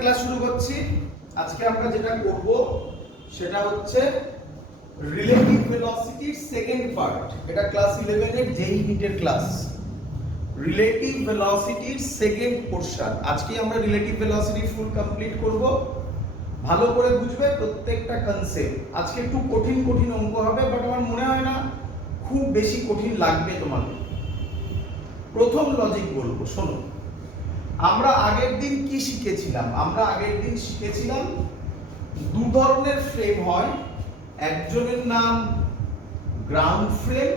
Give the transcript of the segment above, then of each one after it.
Class শুরু করছি। আজকে আমরা যেটা করব সেটা হচ্ছে রিলেটিভ ভেলোসিটির সেকেন্ড পার্ট। এটা ক্লাস 11 এর জেই নিটের ক্লাস। রিলেটিভ ভেলোসিটির সেকেন্ড পোরশন। আজকে আমরা রিলেটিভ ভেলোসিটি ফুল কমপ্লিট করব। ভালো করে বুঝবে প্রত্যেকটা কনসেপ্ট। আজকে একটু কঠিন কঠিন অঙ্ক হবে, বাট আমার মনে হয় না খুব বেশি কঠিন লাগবে তোমাদের। প্রথম লজিক বলবো, শোনো। আমরা আগের দিন কি শিখেছিলাম? আমরা আগের দিন শিখেছিলাম দু ধরনের ফ্রেম হয়। একজনের নাম গ্রাউন্ড ফ্রেম,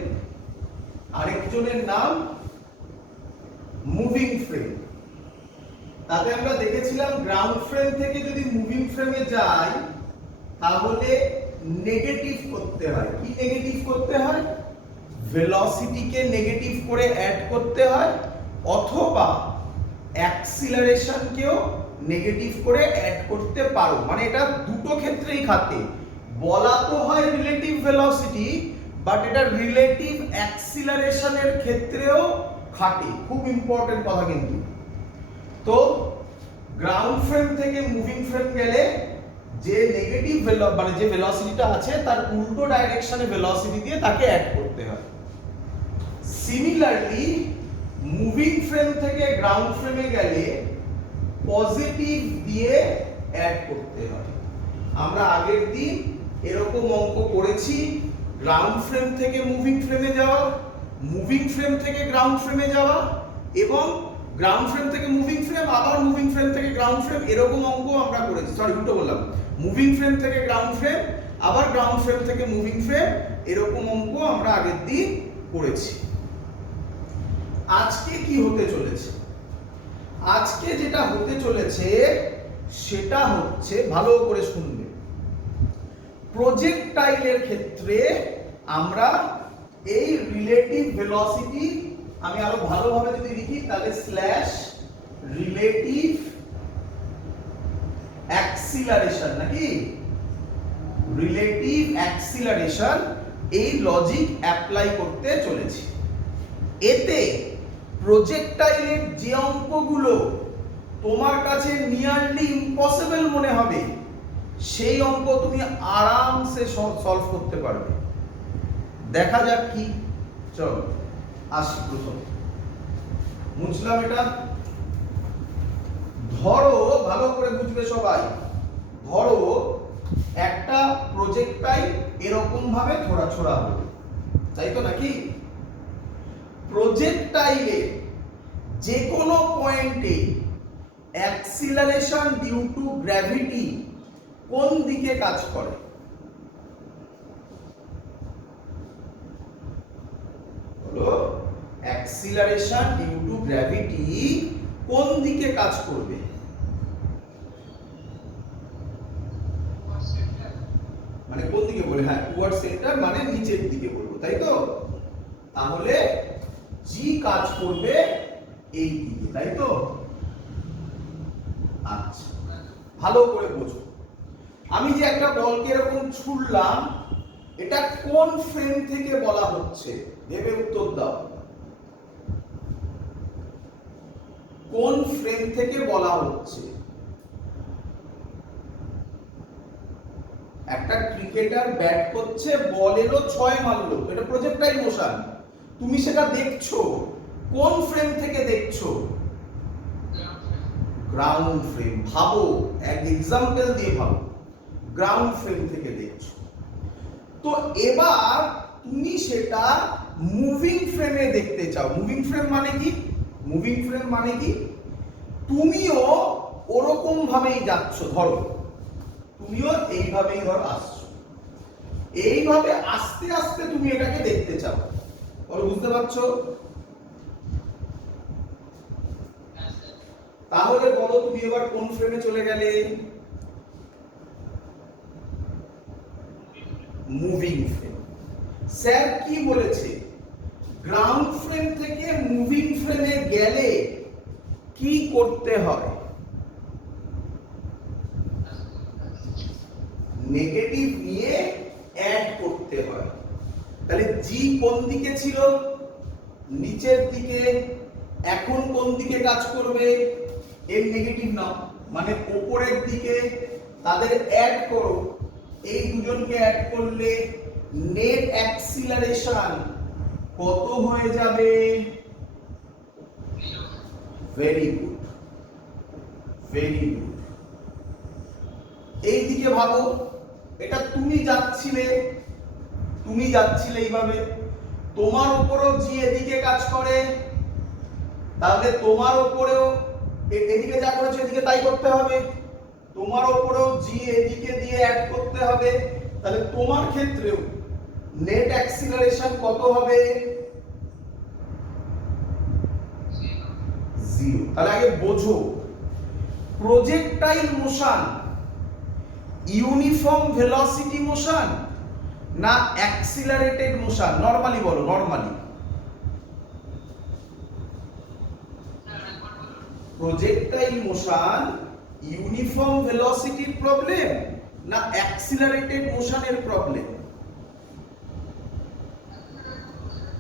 আরেকজনের নাম মুভিং ফ্রেম। তাতে আমরা দেখেছিলাম গ্রাউন্ড ফ্রেম থেকে যদি মুভিং ফ্রেমে যাই তাহলে নেগেটিভ করতে হয়। কি নেগেটিভ করতে হয়? ভেলোসিটিকে নেগেটিভ করে অ্যাড করতে হয়, অথবা অ্যাক্সিলারেশনকেও নেগেটিভ করে অ্যাড করতে পারো। মানে এটা দুটো ক্ষেত্রেই খাটে। বলা তো হয় রিলেটিভ ভেলোসিটি, বাট এটা রিলেটিভ অ্যাক্সিলারেশনের ক্ষেত্রেও খাটে। খুব ইম্পর্টেন্ট কথা কিন্তু। তো গ্রাউন্ড ফ্রেম থেকে মুভিং ফ্রেম গেলে যে নেগেটিভ মানে যে ভেলোসিটিটা আছে তার উল্টো ডাইরেকশনে ভেলোসিটি দিয়ে তাকে অ্যাড করতে হয়। সিমিলারলি মুভিং ফ্রেম থেকে গ্রাউন্ড ফ্রেমে গেলে পজিটিভ দিয়ে অ্যাড করতে হয়। আমরা আগের দিন এরকম অঙ্ক করেছি। গ্রাউন্ড ফ্রেম থেকে মুভিং ফ্রেমে যাওয়া, মুভিং ফ্রেম থেকে গ্রাউন্ড ফ্রেমে যাওয়া, এবং গ্রাউন্ড ফ্রেম থেকে মুভিং ফ্রেম, আবার মুভিং ফ্রেম থেকে গ্রাউন্ড ফ্রেম, এরকম অঙ্ক আমরা করেছি। সরি, উল্টো বললাম। মুভিং ফ্রেম থেকে গ্রাউন্ড ফ্রেম, আবার গ্রাউন্ড ফ্রেম থেকে মুভিং ফ্রেম, এরকম অঙ্ক আমরা আগের দিন করেছি। আজকে কি হতে চলেছে? আজকে যেটা হতে চলেছে সেটা হচ্ছে, ভালো করে শুনবে, প্রজেক্টাইলের ক্ষেত্রে আমরা এই রিলেটিভ ভেলোসিটি, আমি আরো ভালোভাবে যদি লিখি তাহলে স্ল্যাশ রিলেটিভ অ্যাক্সিলারেশন, নাকি রিলেটিভ অ্যাক্সিলারেশন, এই লজিক অ্যাপ্লাই করতে চলেছি। এতে প্রজেক্টাইলের যে অঙ্কগুলো তোমার কাছে নিয়ারলি ইম্পসিবল মনে হবে সেই অঙ্ক তুমি আরামসে সলভ করতে পারবে। দেখা যাক কি। চলো আসি। প্রথম বুঝলাম এটা। ধরো, ভালো করে বুঝবে সবাই। ধরো একটা প্রজেক্টাইল এরকম ভাবে ছোড়া হলো, তাই তো নাকি? প্রজেক্টাইলে যে কোনো পয়েন্টে অ্যাক্সিলারেশন ডিউ টু গ্র্যাভিটি কোন দিকে কাজ করে? হলো অ্যাক্সিলারেশন ডিউ টু গ্র্যাভিটি কোন দিকে কাজ করবে? মানে কোন দিকে বলে? হ্যাঁ, টুয়ার্ড সেন্টার, মানে নিচের দিকে বলবো, তাই তো? তাহলে জি কাজ করবে এই দিকে, তাই তো? আচ্ছা, ভালো করে বোঝো। আমি যে একটা বলকে এরকম ছুড়লাম, এটা কোন ফ্রেম থেকে বলা হচ্ছে? ভেবে উত্তর দাও। কোন ফ্রেম থেকে বলা হচ্ছে? একটা ক্রিকেটার ব্যাট করছে, বল এলো, 6 মারলো, এটা প্রজেক্টাইল মোশন। তুমি সেটা দেখছো, কোন ফ্রেম থেকে দেখছো? Ground frame. ভাবো, এক এক্সাম্পল দিয়ে ভাবো, গ্রাউন্ড ফ্রেম থেকে দেখছো। তো এবার তুমি সেটা মুভিং ফ্রেমে দেখতে চাও। মুভিং ফ্রেম মানে কি? মুভিং ফ্রেম মানে কি? তুমিও ওরকম ভাবেই যাচ্ছ। ধরো তুমিও এইভাবেই আসছো, এইভাবে আস্তে আস্তে তুমি এটাকে দেখতে চাও। বলো, বুঝতে পারছো? তাহলে বলো তুমি এবার কোন ফ্রেমে চলে গেলে? Moving frame. স্যার কি বলেছে? গ্রাউন্ড ফ্রেম থেকে মুভিং ফ্রেমে গেলে কি করতে হয়? নেগেটিভ নিয়ে অ্যাড করতে হয়। তাহলে জি কোন দিকে ছিল? নিচের দিকে। এখন কোন দিকে কাজ করবে? এর নেগেটিভ নাও, মানে উপরের দিকে তাদের অ্যাড করো, এই দুজনকে অ্যাড করলে নেট অ্যাক্সিলারেশন কত হয়ে যাবে? Very good, very good. এই দিকে ভাবো, এটা তুমি যাচ্ছিলে এইভাবে, তোমার উপরেও জি এদিকে কাজ করে, তাহলে তোমার উপরেও এদিকে যা করেছে এদিকে তাই করতে হবে, তোমার উপরেও জি এদিকে দিয়ে অ্যাড করতে হবে, তাহলে তোমার ক্ষেত্রেও নেট অ্যাক্সিলারেশন কত হবে? 0। তাহলে আগে বোঝো, projectile motion uniform velocity motion না অ্যাক্সিলারেটেড মোশন? নরমালি বলো, নরমালি। প্রজেক্টাইল মোশন ইউনিফর্ম ভেলোসিটির প্রবলেম না অ্যাক্সিলারেটেড মোশনের প্রবলেম?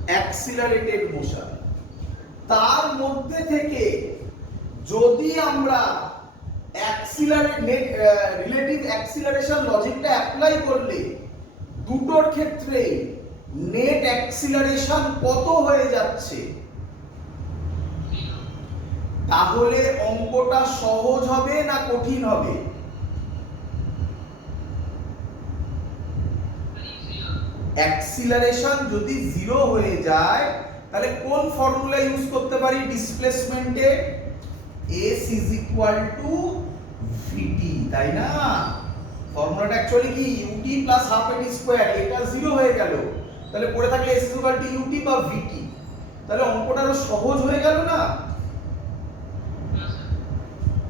Accelerated motion. তার মধ্যে থেকে যদি আমরা রিলেটিভ অ্যাক্সিলারেশন লজিকটা অ্যাপ্লাই করলে দুটোর ক্ষেত্রে নেট অ্যাক্সিলারেশন কত হয়ে যাচ্ছে, তাহলে অঙ্কটা সহজ হবে না কঠিন হবে? অ্যাক্সিলারেশন যদি 0 হয়ে যায় তাহলে কোন ফর্মুলা ইউজ করতে পারি ডিসপ্লেসমেন্টে? s = vt, তাই না? ফর্মুলাটা অ্যাকচুয়ালি কি ut + ½ at স্কয়ার, এটা 0 হয়ে গেল, তাহলে পড়ে থাকলে s = ut বা vt, তাহলে অঙ্কটা আরো সহজ হয়ে গেল না?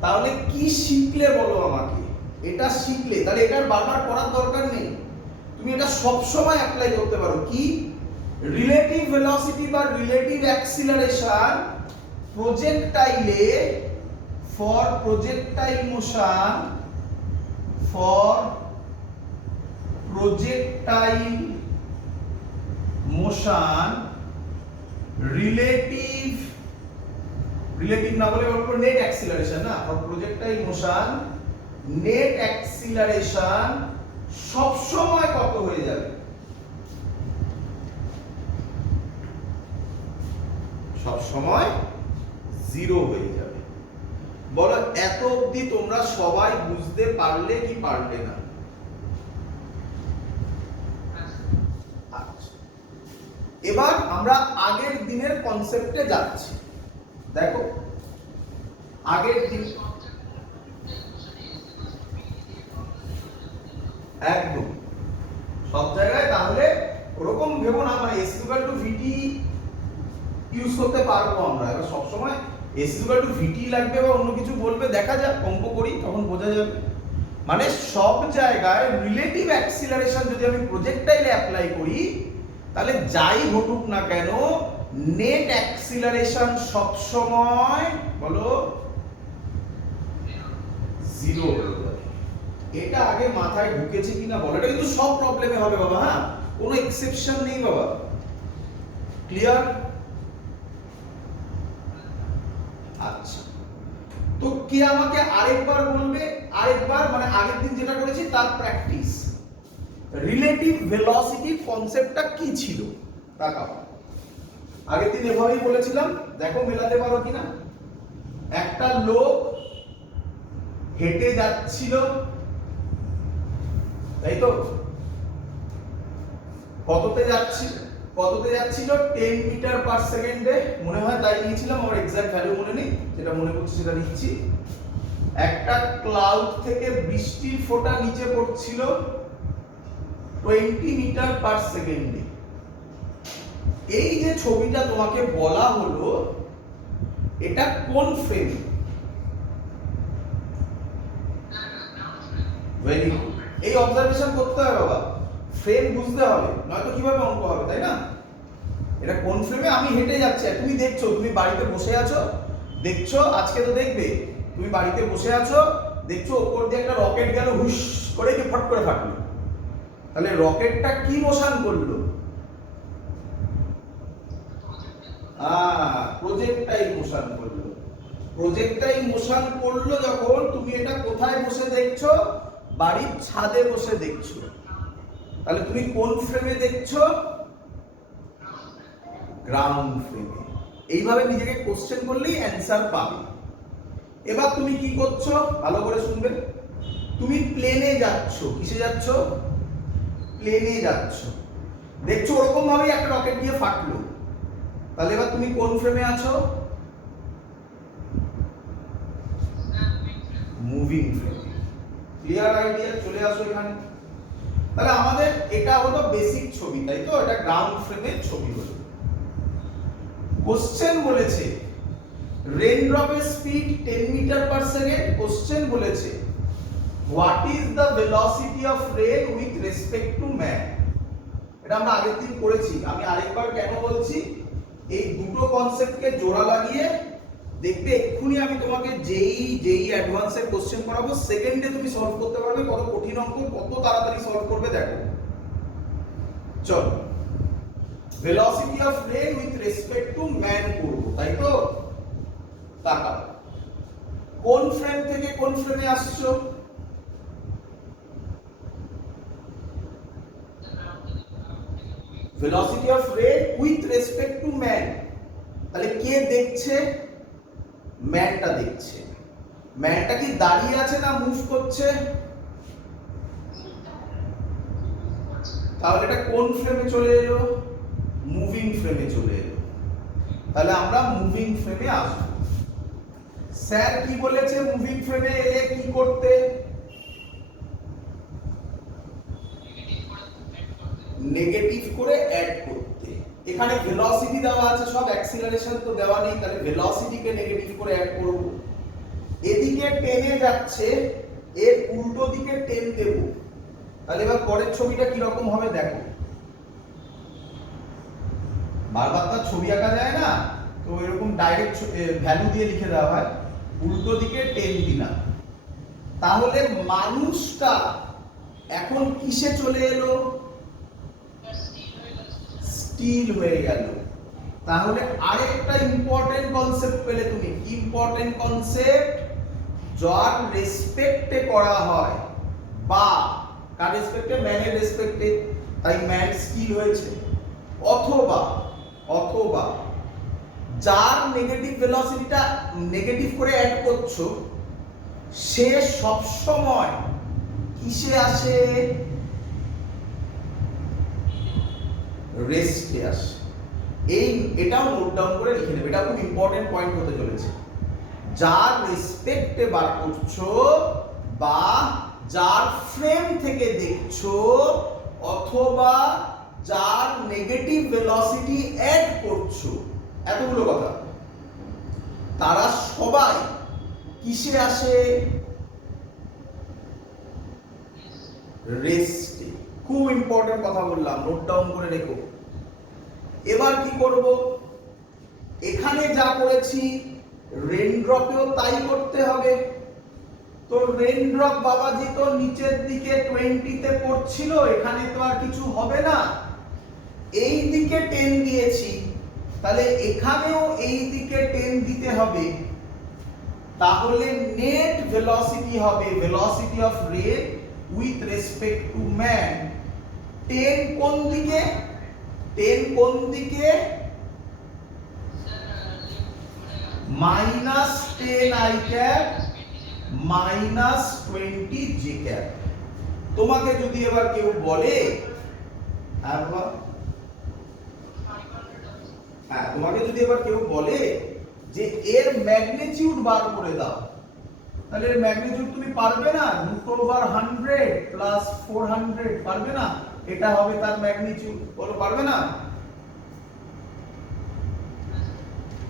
তাহলে কি শিখলে বলো আমাকে? এটা শিখলে তাহলে এটার বারবার করার দরকার নেই, তুমি এটা সব সময় অ্যাপ্লাই করতে পারো। কি? রিলেটিভ ভেলোসিটি বা রিলেটিভ অ্যাক্সিলারেশন প্রজেক্টাইলে for projectile motion, for projectile motion relative না বলে বলবো নেট অ্যাক্সিলারেশন, না, for projectile motion net acceleration সব সময় কত হয়ে যাবে? সব সময় 0 হয়ে যাবে। বলো এত অবধি তোমরা সবাই বুঝতে পারলে কি পারলে না? আচ্ছা, এবার আমরা আগের দিনের কনসেপ্টে যাচ্ছি। দেখো আগের দিন একদম সব জায়গায় তাহলে ওরকম ভেবো না, মানে s = vt ইউজ করতে পারবো আমরা। এবার সব সময় s = vt লাগবে বা অন্য কিছু বলবে, দেখা যাক, অঙ্ক করি তখন বোঝা যাবে। মানে সব জায়গায় রিলেটিভ অ্যাক্সিলারেশন যদি আমি প্রজেক্টাইলে অ্যাপ্লাই করি তাহলে যাই ঘটুক না কেন নেট অ্যাক্সিলারেশন সব সময় বলো 0 হয়ে যাবে। এটা আগে মাথায় ঢুকেছে কিনা বলো। এটা কিন্তু সব প্রবলেমে হবে বাবা, হ্যাঁ, কোনো এক্সেপশন নেই বাবা। ক্লিয়ার? আচ্ছা, তো কে আমাকে আরেকবার বলবে, আরেকবার মানে আগের দিন যেটা করেছি তার প্র্যাকটিস। রিলেটিভ ভেলোসিটির কনসেপ্টটা কি ছিল তাকাও। আগের দিন এভাবেই বলেছিলাম, দেখো মেলাতে পারো কিনা। একটা লোক হেঁটে যাচ্ছিল, তাই তো? কততে যাচ্ছিল 10 মিটার পার সেকেন্ডে, মনে হয় তাই নিয়েছিলাম, আমার এক্সাক্ট ভ্যালু মনে নেই, যেটা মনে পড়ছে সেটা নিচ্ছি। একটা ক্লাউড থেকে বৃষ্টির ফোঁটা নিচে পড়ছিল 20 মিটার পার সেকেন্ডে। এই যে ছবিটা তোমাকে বলা হলো এটা কোন ফ্রেম? ভেরি গুড, এই অবজারভেশন করতে হবে বাবা, ফ্রেম বুঝতে হবে, নয়তো কিভাবে অঙ্ক হবে, তাই না? এটা কোন ফ্রেমে আমি হেঁটে যাচ্ছি, তুমি দেখছো, তুমি বাড়িতে বসে আছো, দেখছো, আজকে তো দেখবে, তুমি বাড়িতে বসে আছো, দেখছো ওপর দিয়ে একটা রকেট গেল, হুশ করে কি ফট করে ফাটলো, তাহলে রকেটটা কি মোশন করলো? প্রজেক্টাইল মোশন করলো। প্রজেক্টাইল মোশন করলো যখন, তুমি এটা কোথায় বসে দেখছো? বাড়ির ছাদে বসে দেখছো। তাহলে তুমি কোন ফ্রেমে দেখছো? গ্রাউন্ড ফ্রেমে। এইভাবে নিজেকে কোশ্চেন করলেই অ্যান্সার পাবে। এবার তুমি কি করছো ভালো করে শুনবে। তুমি প্লেনে যাচ্ছ। কিসে যাচ্ছ? প্লেনে যাচ্ছ। দেখছো ওরকম ভাবেই একটা রকেট দিয়ে ফাটলো। তাহলে এবার তুমি কোন ফ্রেমে আছো? মুভিং ফ্রেমে। Clear idea? চলে আসো এখানে। তাহলে আমাদের এটা হলো বেসিক ছবি, তাই তো? এটা গ্রাউন্ড ফ্রেমের ছবি হলো। কোশ্চেন বলেছে রেইনড্রপের speed 10 metre per second. Question বলেছে what is the velocity of rain with respect to man. এটা আমরা আগের দিন করেছি। আমি আরেকবার কেন বলছি, এই দুটো কনসেপ্টকে জোড়া লাগিয়ে দেখবে এক্ষুনি আমি তোমাকে যেই অ্যাডভান্সের কোশ্চেন করাবো, সেকেন্ডে তুমি সলভ করতে পারবে। কত কঠিন অঙ্ক কত তাড়াতাড়ি সলভ করবে দেখো। চল, velocity of rain with respect to man করব, তাই তো? তাকাও, কোন ফ্রেম থেকে কোন ফ্রেমে আসছো? Velocity of rain with respect to man. তাহলে কে দেখছে? ম্যানটা দেখছে। ম্যানটা কি দাঁড়িয়ে আছে না মুভ করছে? তাহলে এটা কোন ফ্রেমে চলে এলো? মুভিং ফ্রেমে চলে এলো। তাহলে আমরা মুভিং ফ্রেমে আসবো। স্যার কি বলেছে মুভিং ফ্রেমে এলে কি করতে? নেগেটিভ করে অ্যাড করতে। এখানে ভেলোসিটি দেওয়া আছে সব, অ্যাক্সিলারেশন তো দেওয়া নেই, তাহলে ভেলোসিটিকে নেগেটিভ করে অ্যাড করব। এদিকে টেনে যাচ্ছে, এর উল্টো দিকে টেন দেব। তাহলে এবার পরের ছবিটা কি রকম হবে দেখো। বারবার তার ছবি আঁকা যায় না, তো এরকম ডাইরেক্ট ভ্যালু দিয়ে লিখে দেওয়া হয়। উল্টো দিকে টেন দিলাম। তাহলে মানুষটা এখন কিসে চলে এলো? স্টিল হয়ে গেল। তাহলে আরেকটা ইম্পর্টেন্ট কনসেপ্ট পেলে তুমি। ইম্পর্টেন্ট কনসেপ্ট, যার রেসপেক্টে করা হয়, বা কার রেসপেক্টে? ম্যানের রেসপেক্টে, তাই ম্যান স্টিল হয়েছে। অথবা অথবা যার নেগেটিভ ভেলোসিটিটা নেগেটিভ করে অ্যাড করছো, সে সব সময় কিসে আসে? রেস্টে আসে। এটাও নোট ডাউন করে লিখে নেবে, এটা খুব ইম্পর্টেন্ট পয়েন্ট হতে চলেছে। যার রেসপেক্টে বার করছো বা যার ফ্রেম থেকে দেখছো, অথবা যার নেগেটিভ ভেলোসিটি অ্যাড করছো, এতগুলো কথা, তারা সবাই কিসে আসে? রেস্টে। খুব ইম্পর্টেন্ট কথা বললাম, নোট ডাউন করে রেখো। এবার কি করব? এখানে যা করেছি রেইনড্রপেও তাই করতে হবে। তো রেইনড্রপ বাবাজি তো নিচের দিকে 20 তে পড়ছিল, এখানে তো আর কিছু হবে না। এই দিকে 10 দিয়েছি, তাহলে এখানেও এই দিকে 10 দিতে হবে। তাহলে নেট ভেলোসিটি হবে velocity of rain with respect to man. 10 কোন দিকে? 10 কোন দিকে? -10 i cap -20 j cap। তোমাকে যদি এবার কেউ বলে, তোমাকে যদি এবার কেউ বলে যে এর ম্যাগনিটিউড বার করে দাও, তাহলে এর ম্যাগনিটিউড তুমি পারবে না? √100 প্লাস 400 পারবে না? এটা হবে তার ম্যাগনিটিউড। বলো পারবে না?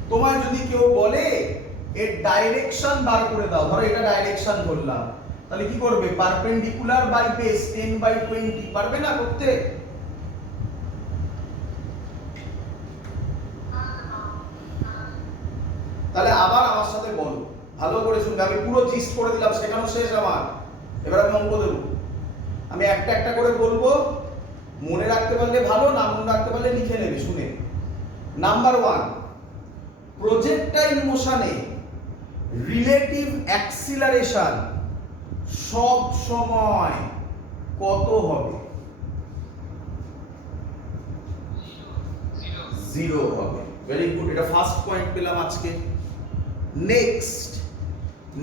তোমায় যদি কেউ বলে এর ডাইরেকশন বার করে দাও, ধরো এটা ডাইরেকশন বললাম, তাহলে কি করবে? পারপেন্ডিকুলার বাই বেস 10/20, পারবে না করতে? তাহলে আবার আমার সাথে বলো, ভালো করে শুনবে। আমি পুরো জিস্ট করে দিলাম, শেখানো শেষ আমার। এবার আমি অঙ্ক দেবো। আমি একটা একটা করে বলবো, মনে রাখতে পারলে ভালো, না মনে রাখতে পারলে লিখে নেবে শুনে। নাম্বার 1, প্রজেক্টাইল মোশনে রিলেটিভ অ্যাক্সিলারেশন সব সময় কত হবে? 0 হবে। ভেরি গুড, এটা ফার্স্ট পয়েন্ট পেলাম আজকে।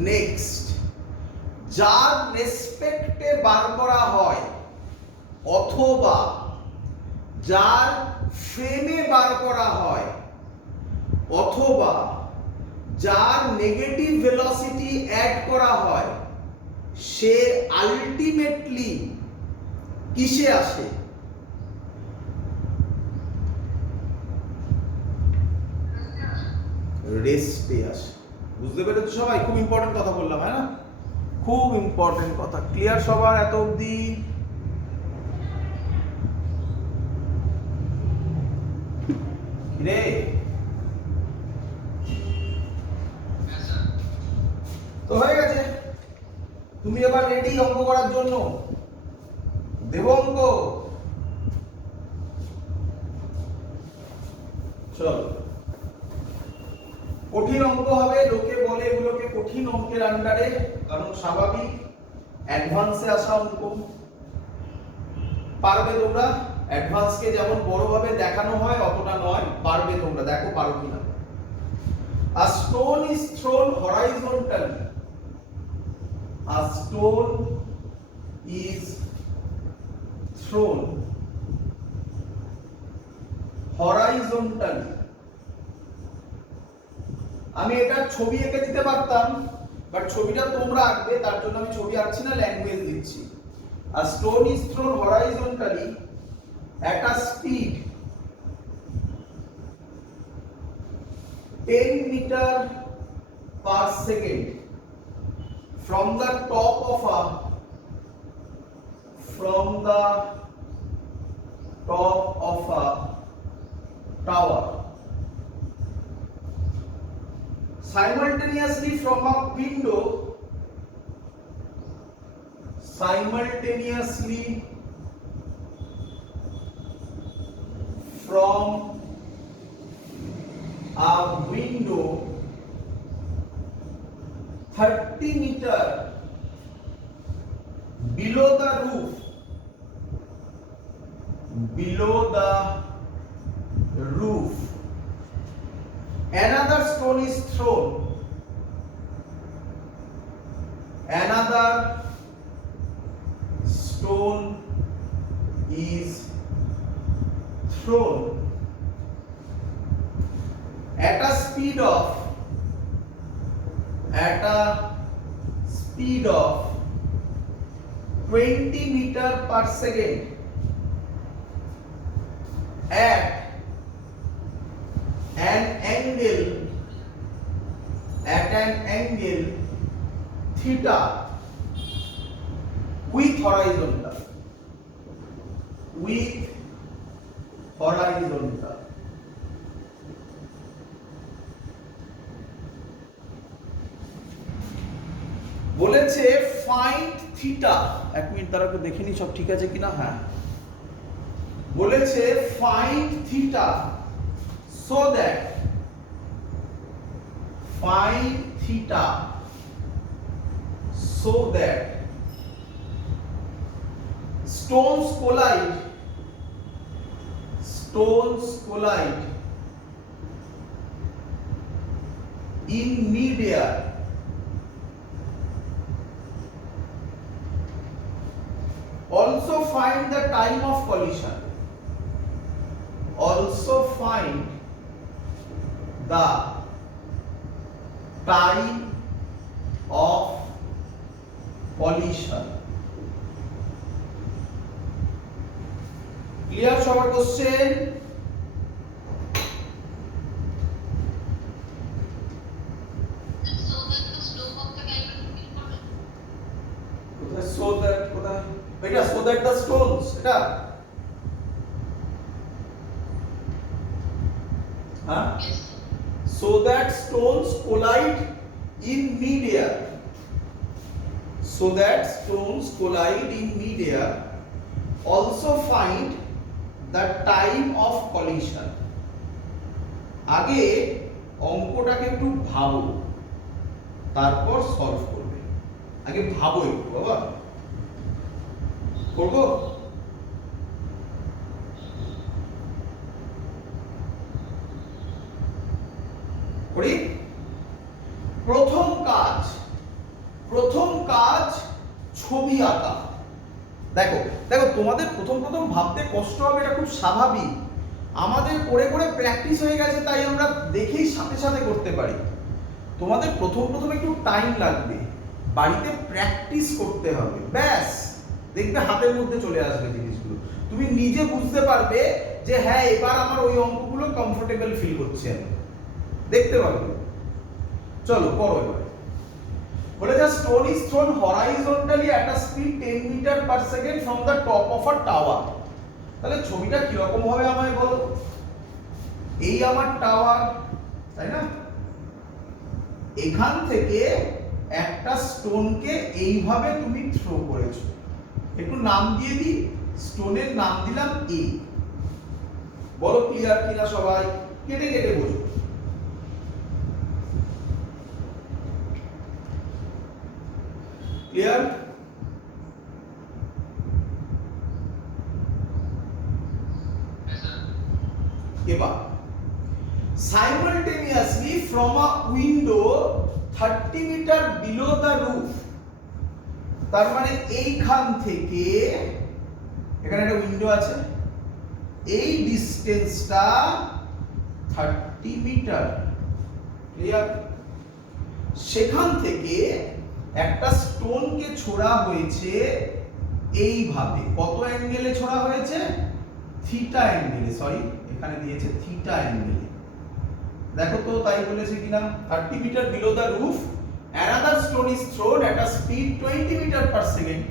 নেক্সট যার রেসপেক্টে বার করা হয় অথবা যার ফ্রেমে বার করা হয় অথবা যার নেগেটিভ ভেলোসিটি অ্যাড করা হয় সে আলটিমেটলি কিসে আসে? রেস্টে আসে। বুঝতে পেরেছো সবাই? খুব ইম্পর্টেন্ট কথা বললাম, হ্যাঁ না? খুব ইম্পর্টেন্ট কথা। ক্লিয়ার সবার এত অবধি? রে তো হয়ে গেছে, তুমি এবার রেডি অঙ্ক করার জন্য? দেব অঙ্ক? চল, কঠিন অঙ্ক হবে। লোকে বলে এগুলোকে কঠিন অঙ্কের আন্ডারে, কারণ স্বাভাবিক অ্যাডভান্সে আসা অঙ্ক। পারবে তোমরা? অ্যাডভান্সকে যেমন বড়ভাবে দেখানো হয় অতটা নয়, পারবে তোমরা, দেখো পারো কিনা। A stone is thrown horizontally. A stone is thrown horizontally. আমি এটা ছবি এঁকে দিতে পারতাম, বাট ছবিটা তোমরা আঁকবে, তার জন্য আমি ছবি আঁকছি না, ল্যাঙ্গুয়েজ দিচ্ছি। A stone is thrown horizontally at a speed 10 meter per second from the top of a tower, simultaneously from a window, simultaneously from a window 30 meter below the roof, another stone is thrown, another stone is thrown at a speed of 20 meter per second at an angle theta with horizontal. বলেছে find theta. এক minute তারা একটু দেখে নি সব ঠিক আছে কিনা। হ্যাঁ, বলেছে find theta so that stones collide in midair Also find the time of collision. Also find the time of collision. Clear সবার question? So that the stones, এটা হ্যাঁ, so that stones collide in midair, also find the time of collision. আগে অঙ্কটাকে একটু ভাবো, তারপর solve করবে। আগে ভাবো একটু বাবা, করবো? করি। প্রথম কাজ ছবি আঁকা। দেখো দেখো, তোমাদের প্রথম ভাবতে কষ্ট হবে, এটা খুব স্বাভাবিক। আমাদের করে করে প্র্যাকটিস হয়ে গেছে, তাই আমরা দেখেই সাথে সাথে করতে পারি। তোমাদের প্রথম একটু টাইম লাগবে, বাড়িতে প্র্যাকটিস করতে হবে, ব্যাস দেখবে হাতের মধ্যে চলে আসবে জিনিসগুলো। তুমি নিজে বুঝতে পারবে যে হ্যাঁ এবার আমার ওই অঙ্কগুলো কমফোর্টেবল ফিল করছে, দেখতে পারবে। চলো করো এবার। বলে যা stone is thrown horizontally at a speed 10 metre per second from the top of a tower. তাহলে ছবিটা কি রকম হবে আমায় বলো। এই আমার টাওয়ার, তাই না? এখান থেকে একটা স্টোনকে এইভাবে তুমি থ্রো করেছো। একটু নাম দিয়ে দিই, স্টোনের নাম দিলাম এ। বলো ক্লিয়ার কিনা সবাই? কেটে কেটে বলো। ক্লিয়ার? এবার simultaneously from a window 30 metre below the roof, তার মানে এইখান থেকে এখানে একটা উইন্ডো আছে, এই ডিসটেন্সটা 30 মিটার। ক্লিয়ার? সেখান থেকে একটা স্টোনকে ছোড়া হয়েছে এইভাবে। কত অ্যাঙ্গেলে ছোড়া হয়েছে? থিটা অ্যাঙ্গেলে, সরি এখানে দিয়েছে থিটা অ্যাঙ্গেলে। দেখো তো তাই বলেছে কিনা। 30 metre below the roof, another stone is thrown at a speed 20 metre per second.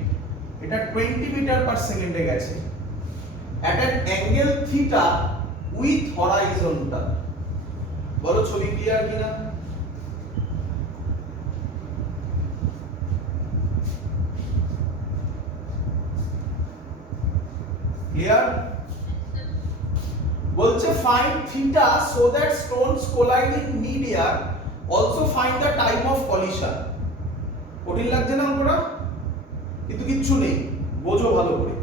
এটা 20 মিটার পার সেকেন্ডে গেছে at an angle theta with horizontal। বলো ছবি ক্লিয়ার কিনা? ক্লিয়ার? বলছে find theta so that stones collide in mid-air, also find the time of collision। কঠিন লাগছে না অঙ্কটা? কিন্তু কিচ্ছু নেই, বোঝো ভালো করে।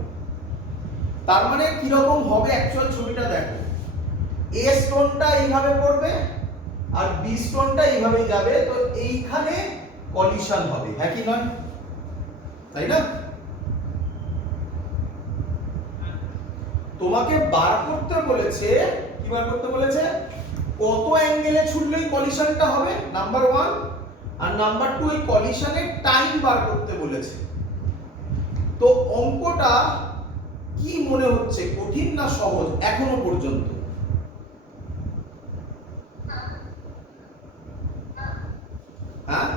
তার মানে কি রকম হবে অ্যাকচুয়াল ছবিটা দেখো। এ স্টোনটা এইভাবে পড়বে আর বি স্টোনটা এইভাবে যাবে, তো এইখানে কলিশন হবে, হ্যাঁ কি নয়? তাই না? তোমাকে বার করতে বলেছে, কি বার করতে বলেছে? কত অ্যাঙ্গেলে ছুটলেই কলিশনটা হবে, নাম্বার 1, আর নাম্বার 2 এই কলিশনের টাইম বার করতে বলেছে। তো অঙ্কটা কি মনে হচ্ছে, কঠিন না সহজ এখনো পর্যন্ত? হ্যাঁ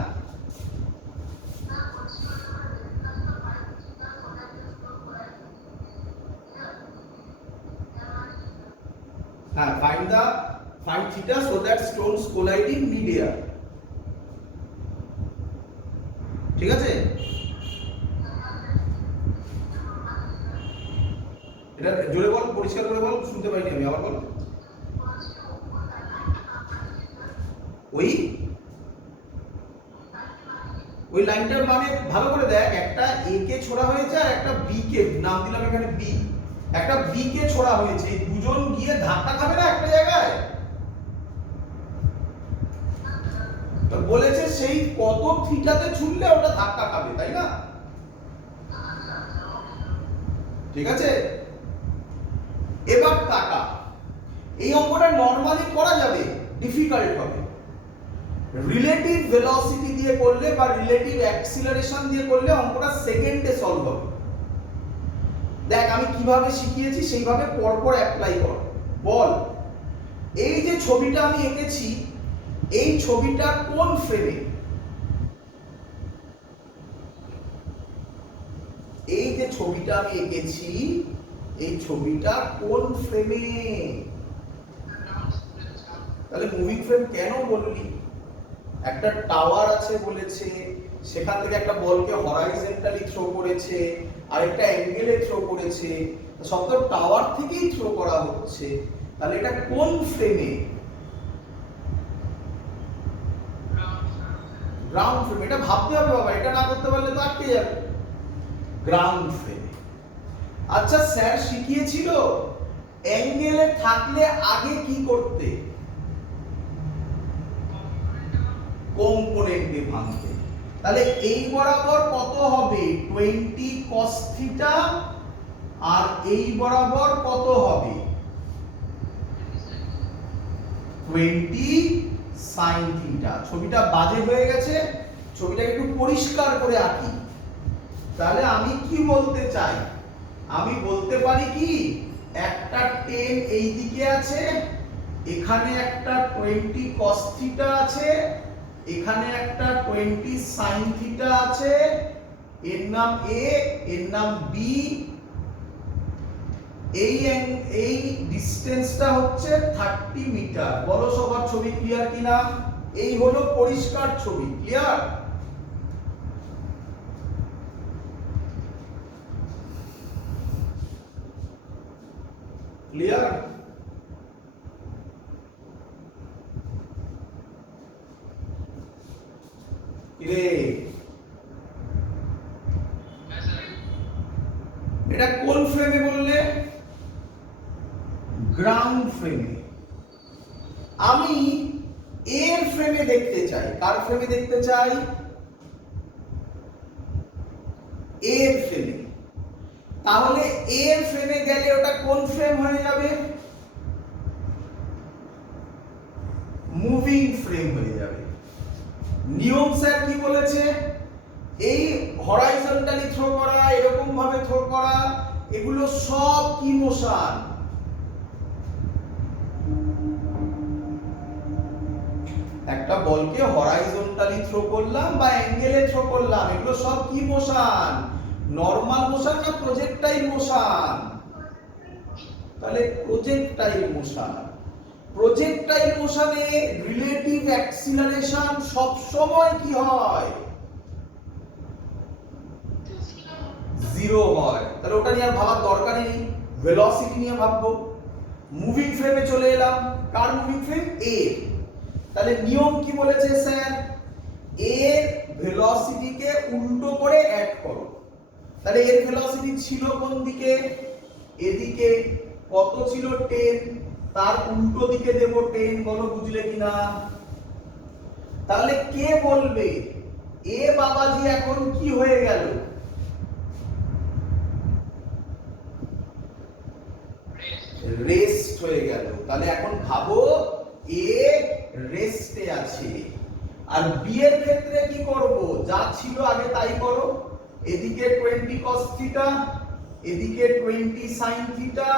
হ্যাঁ, find theta so that stones collide in mid-air। ঠিক আছে? এটা জোরে বল, পরিষ্কার করে বল, শুনতে পাইনি আমি, আবার বল। ওই লাইনটার মানে ভালো করে দেখ, একটা এ কে ছোড়া হয়েছে আর একটা বি কে, নাম দিলাম এখানে বি, একটা বি কে ছোড়া হয়েছে। এই দুজন গিয়ে ধাক্কা খাবে না একটা জায়গায়? তো বলেছে সেই কত থিটাতে ছুটলে ওটা ধাক্কা খাবে, তাই না? ঠিক আছে? এবার তাকা, এই অঙ্কটা নরমালি করা যাবে, ডিফিকাল্ট হবে। রিলেটিভ ভেলোসিটি দিয়ে করলে বা রিলেটিভ অ্যাক্সিলারেশন দিয়ে করলে অঙ্কটা সেকেন্ডে সলভ হবে। দেখ আমি কিভাবে শিখিয়েছি সেইভাবে পরপর অ্যাপ্লাই কর। বল, এই যে ছবিটা আমি এঁকেছি, এই ছবিটা কোন ফ্রেমে? এই যে ছবিটা আমি এঁকেছি, এই ছবিটা কোন ফ্রেমে? তাহলে মুভিং ফ্রেম কেন বললি? একটা টাওয়ার আছে বলেছে, সেখান থেকে একটা বলকে হরাইজন্টালি থ্রো করেছে, আর একটা অ্যাঙ্গেলে থ্রো করেছে, সব তো টাওয়ার থেকেই থ্রো করা হচ্ছে। তাহলে এটা কোন ফ্রেমে? গ্রাউন্ড ফ্রেম, এটা ভাবতে হবে বাবা, এটা না করতে পারলে তো আটকে যাবে। Ground frame. আচ্ছা স্যার শিখিয়েছিল অ্যাঙ্গেলে থাকলে আগে কি করতে? কম্পোনেন্টে ভাঙতে। তাহলে এই বরাবর কত হবে? 20 cos থিটা, আর এই বরাবর কত হবে? 20 sin থিটা। ছবিটা বাজে হয়ে গেছে, ছবিটাকে একটু পরিষ্কার করে আঁকি। তাহলে আমি কি বলতে চাই? আমি বলতে পারি কি, একটা 10 এই দিকে আছে, এখানে একটা 20 cos থিটা আছে, এখানে একটা 20 sin থিটা আছে, এর নাম এ, এর নাম বি। এই ডিসটেন্সটা হচ্ছে 30 মিটার। বলো সবার ছবি ক্লিয়ার কিনা? এই হলো পরিষ্কার ছবি, ক্লিয়ার? ক্লিয়ার? এটা কোন ফ্রেমে বললে? গ্রাউন্ড ফ্রেমে। আমি এর ফ্রেমে দেখতে চাই। কার ফ্রেমে দেখতে চাই? এর ফ্রেমে। তাহলে এর ফ্রেমে গেলে ওটা কোন ফ্রেম হয়ে যাবে? মুভিং ফ্রেম হয়ে যাবে। নিয়ম স্যার কি বলেছে? এই হরাইজন্টালি থ্রো করা, এরকম ভাবে থ্রো করা, এগুলো সব কি মোশন? একটা বলকে হরাইজন্টালি থ্রো করলাম বা অ্যাঙ্গেলে থ্রো করলাম, এগুলো সব কি মোশন? নরমাল মোশন না প্রজেক্টাইল মোশন? তাহলে প্রজেক্টাইল মোশন। প্রজেক্টাইল মোশনে রিলেটিভ অ্যাক্সিলারেশন সব সময় কি হয়? 0 হয়। তাহলে ওটা নিয়ে আর ভাবার দরকারই নেই, ভেলোসিটি নিয়ে ভাববো। মুভিং ফ্রেমে চলে এলাম। কার মুভিং ফ্রেম? এ। তাহলে নিয়ম কি বলেছে স্যার? এর ভেলোসিটিকে উল্টো করে অ্যাড করো। তাহলে এর ভেলোসিটি ছিল কোন দিকে? এদিকে। কত ছিল? 10। তার উল্টো দিকে দেব 10। বলো বুঝলে কিনা? তাহলে কে বলবে এ বাবাজি এখন কি হয়ে গেল? রেস্ট হয়ে গেল। তাহলে এখন ভাবো এ রেস্টে আছে। আর বি এর ক্ষেত্রে কি করব? যা ছিল আগে তাই করো। এদিকে 20 cos থিটা, এদিকে 20 sin থিটা।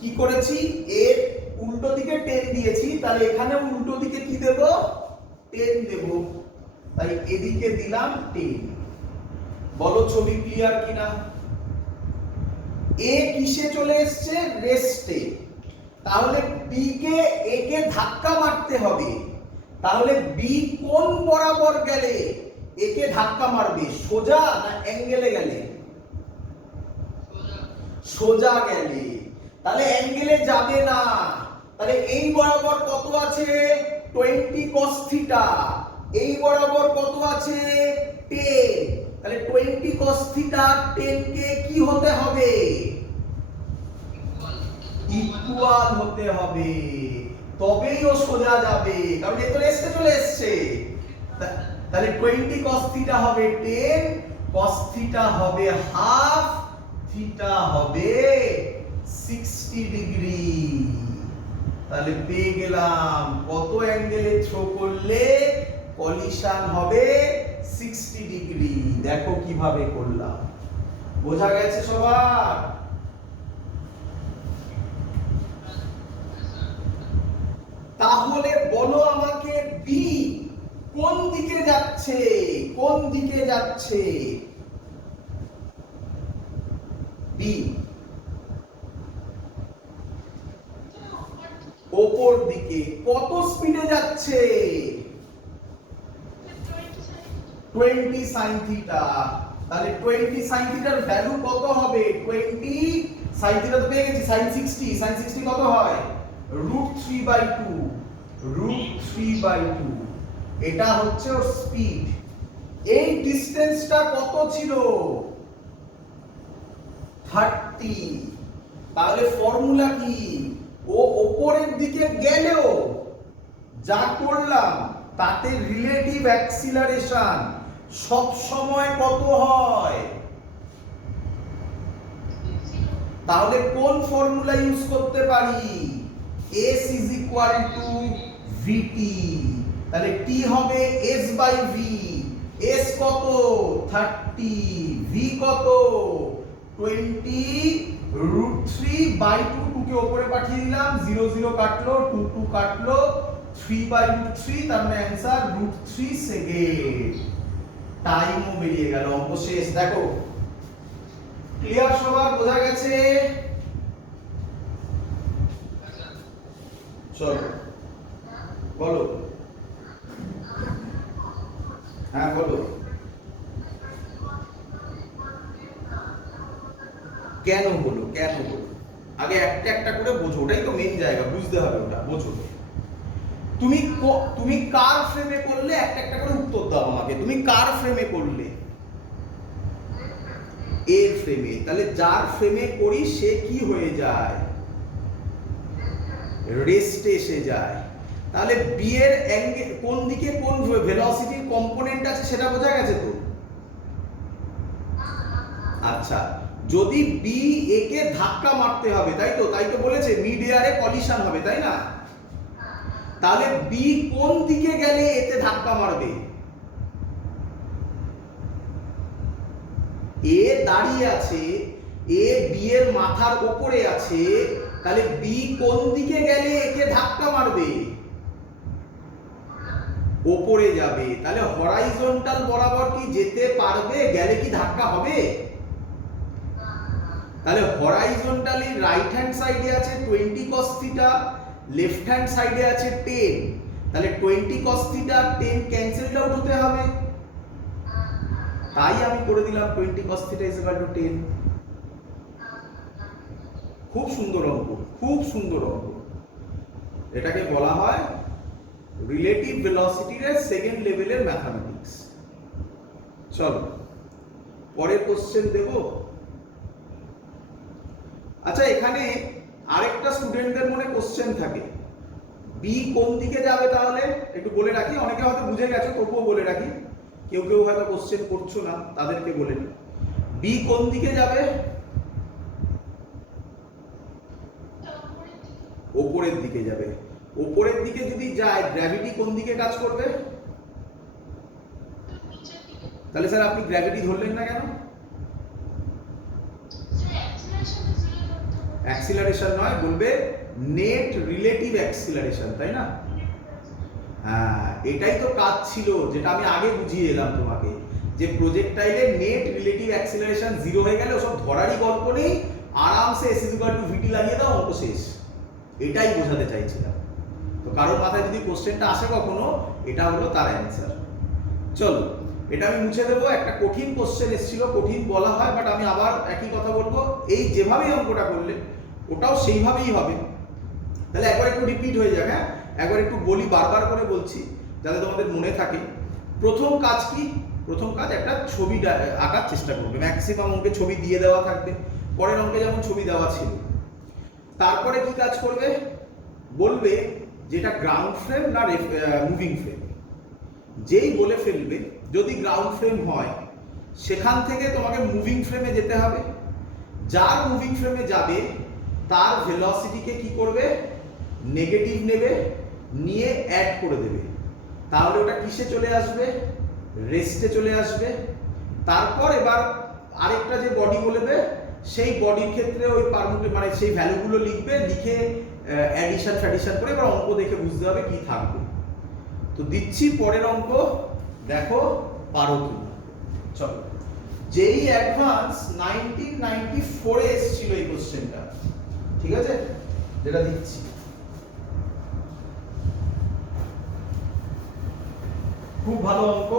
কি করেছি? এর উল্টো দিকে 10 দিয়েছি, তাহলে এখানে উল্টো দিকে কি দেব? 10 দেব। তাই এদিকে দিলাম 10। বলো ছবি ক্লিয়ার কিনা? এ কিসে চলে এসছে? রেস্টে। তাহলে বি কে এ কে ধাক্কা মারতে হবে। তাহলে বি কোন বরাবর গেলে এ কে ধাক্কা মারবে? সোজা না অ্যাঙ্গেলে গেলে? সোজা গেলে। তাহলে অ্যাঙ্গেলে যাবে না। তাহলে এই বরাবর কত আছে? 20 cos থিটা। এই বরাবর কত আছে? 10। তাহলে 20 cos থিটা 10 কে কি হতে হবে? ইকুয়াল হতে হবে, তবেই ও সোজা যাবে। কারণ এ তো রেস্টে চলে এসেছে। তাহলে 20 cos থিটা হবে 10, cos থিটা হবে হাফ, থিটা হবে 60 ডিগ্রি। তাহলে পেয়ে গেলাম কত অ্যাঙ্গেলে থ্রো করলে কলিশন হবে 60 ডিগ্রি। দেখো কিভাবে করলাম, বোঝা গেছে সবার? তাহলে বলো আমাকে বি কোন দিকে যাচ্ছে? কোন দিকে যাচ্ছে? বি ওপর দিকে। কত স্পিডে যাচ্ছে? 20 sin থিটা। তাহলে 20 sin থিটার ভ্যালু কত হবে? 20 sin থিটা তো পেয়ে গেছি, sin 60। sin 60 কত হয়? √3/2। √3/2। এটা হচ্ছে ওর স্পিড। এই ডিসটেন্সটা কত ছিল? 30। তাহলে ফর্মুলা কি? ও উপরের দিকে গেলেও যা করলাম তাতে রিলেটিভ অ্যাক্সিলারেশন সব সময় কত হয়? তাহলে কোন ফর্মুলা ইউজ করতে পারি? s is equal to vt। তাহলে t হবে s by v। s কত? 30। v কত? 20 √3 by 2। 2 কে উপরে পাঠিয়ে দিলাম, 0 0 কাটলো, 2 2 কাটলো, 3 by √3, তার মানে অ্যানসার √3 সেকেন্ড। টাইমও বেরিয়ে গেল, অঙ্ক শেষ। দেখো ক্লিয়ার, সবার বোঝা গেছে? চলো বলো। হ্যাঁ বলো। কেন হলো, কেন হলো? আগে একটা একটা করে বোঝো, ওটাই তো মেইন জায়গা, বুঝতে হবে ওটা, বোঝো। তুমি কার ফ্রেমে করলে? একটা একটা করে উত্তর দাও আমাকে। তুমি কার ফ্রেমে করলে? এর ফ্রেমে। তাহলে যার ফ্রেমে করি সে কি হয়ে যায়? রেস্টে এসে যায়। তাহলে বি এর অ্যাঙ্গেল কোন দিকে, কোন ভেলোসিটির কম্পোনেন্ট আছে সেটা বোঝা গেছে তো? আচ্ছা, যদি বি এ কে ধাক্কা মারতে হবে, তাই তো? তাই তো বলেছে মিড এয়ারে কলিশন হবে, তাই না? তাহলে বি কোন দিকে গেলে এতে ধাক্কা মারবে? এ দাঁড়িয়ে আছে, এ বি এর মাথার উপরে আছে, তাহলে বি কোন দিকে গেলে একে ধাক্কা মারবে? উপরে যাবে। তাহলে হরাইজন্টাল বরাবর কি যেতে পারবে? গেলে কি ধাক্কা হবে? তাহলে হরাইজন্টালি রাইট হ্যান্ড সাইডে আছে 20 cos থিটা, লেফট হ্যান্ড সাইডে আছে 10। তাহলে 20 cos থিটা 10 ক্যান্সেলড আউট হতে হবে, তাই আমি করে দিলাম 20 cos theta is equal two 10। খুব সুন্দর অঙ্ক, খুব সুন্দর অঙ্ক। এটাকে বলা হয় রিলেটিভ ভেলোসিটির সেকেন্ড লেভেলের ম্যাথমেটিক্স। চলো পরের কোশ্চেন দেব। আচ্ছা, এখানে আরেকটা স্টুডেন্টদের মনে কোশ্চেন থাকে, বি কোন দিকে যাবে? তাহলে একটু বলে রাখি, অনেকে হয়তো বুঝে গেছে, তবুও বলে রাখি, কেউ কেউ হয়তো কোশ্চেন করছো না, তাদেরকে বলে নি। বি কোন দিকে যাবে? ওপরের দিকে যাবে। ওপরের দিকে যদি যায়, গ্র্যাভিটি কোন দিকে কাজ করবে? তাহলে স্যার আপনি গ্র্যাভিটি ধরলেন না কেন? অ্যাক্সিলারেশন নয়, বলবে নেট রিলেটিভ অ্যাক্সিলারেশন, তাই না? হ্যাঁ, এটাই তো কাজ ছিল, যেটা আমি আগে বুঝিয়ে এলাম তোমাকে, যে প্রজেক্টাইলের নেট রিলেটিভ অ্যাক্সিলারেশন 0 হয়ে গেলে ওসব ধরারই গল্প নেই, আরামসে s = vt লাগিয়ে দাও, অঙ্ক শেষ। এটাই বোঝাতে চাইছিলাম। তো কারোর মাথায় যদি কোশ্চেনটা আসে কখনো, এটা হলো তার অ্যান্সার। চলো এটা আমি মুছে দেবো। একটা কঠিন কোশ্চেন এসেছিল, কঠিন বলা হয়, বাট আমি আবার একই কথা বলবো, এই যেভাবেই অঙ্কটা করলে ওটাও সেইভাবেই হবে। তাহলে একবার একটু রিপিট হয়ে যাবে। হ্যাঁ, একবার একটু বলি, বারবার করে বলছি যাতে তোমাদের মনে থাকে। প্রথম কাজ কি? প্রথম কাজ একটা ছবি আঁকার চেষ্টা করবে। ম্যাক্সিমাম অঙ্কে ছবি দিয়ে দেওয়া থাকবে, পরের অঙ্কে যেমন ছবি দেওয়া ছিল। তারপরে কি কাজ করবে? বলবে যেটা গ্রাউন্ড ফ্রেম না মুভিং ফ্রেম। যেই বলে ফেলবে যদি গ্রাউন্ড ফ্রেম হয়, সেখান থেকে তোমাকে মুভিং ফ্রেমে যেতে হবে। যার মুভিং ফ্রেমে যাবে তার ভেলোসিটিকে কি করবে? নেগেটিভ নেবে, নিয়ে অ্যাড করে দেবে। তাহলে ওটা কিসে চলে আসবে? রেস্টে চলে আসবে। তারপর এবার আরেকটা যে বডি বলবে, সেই বডির ক্ষেত্রে ওই মানে সেই ভ্যালুগুলো লিখবে, লিখে অ্যাডিশন ফ্যাডিশন করে এবার অঙ্ক দেখে বুঝতে হবে কি থাকবে। তো দিচ্ছি পরের অঙ্ক, দেখো পারো কি। চলো, যেই অ্যাডভান্স 1994 এ এসেছিল এই কোশ্চেনটা, ঠিক আছে? যেটা দিচ্ছি, খুব ভালো অঙ্ক।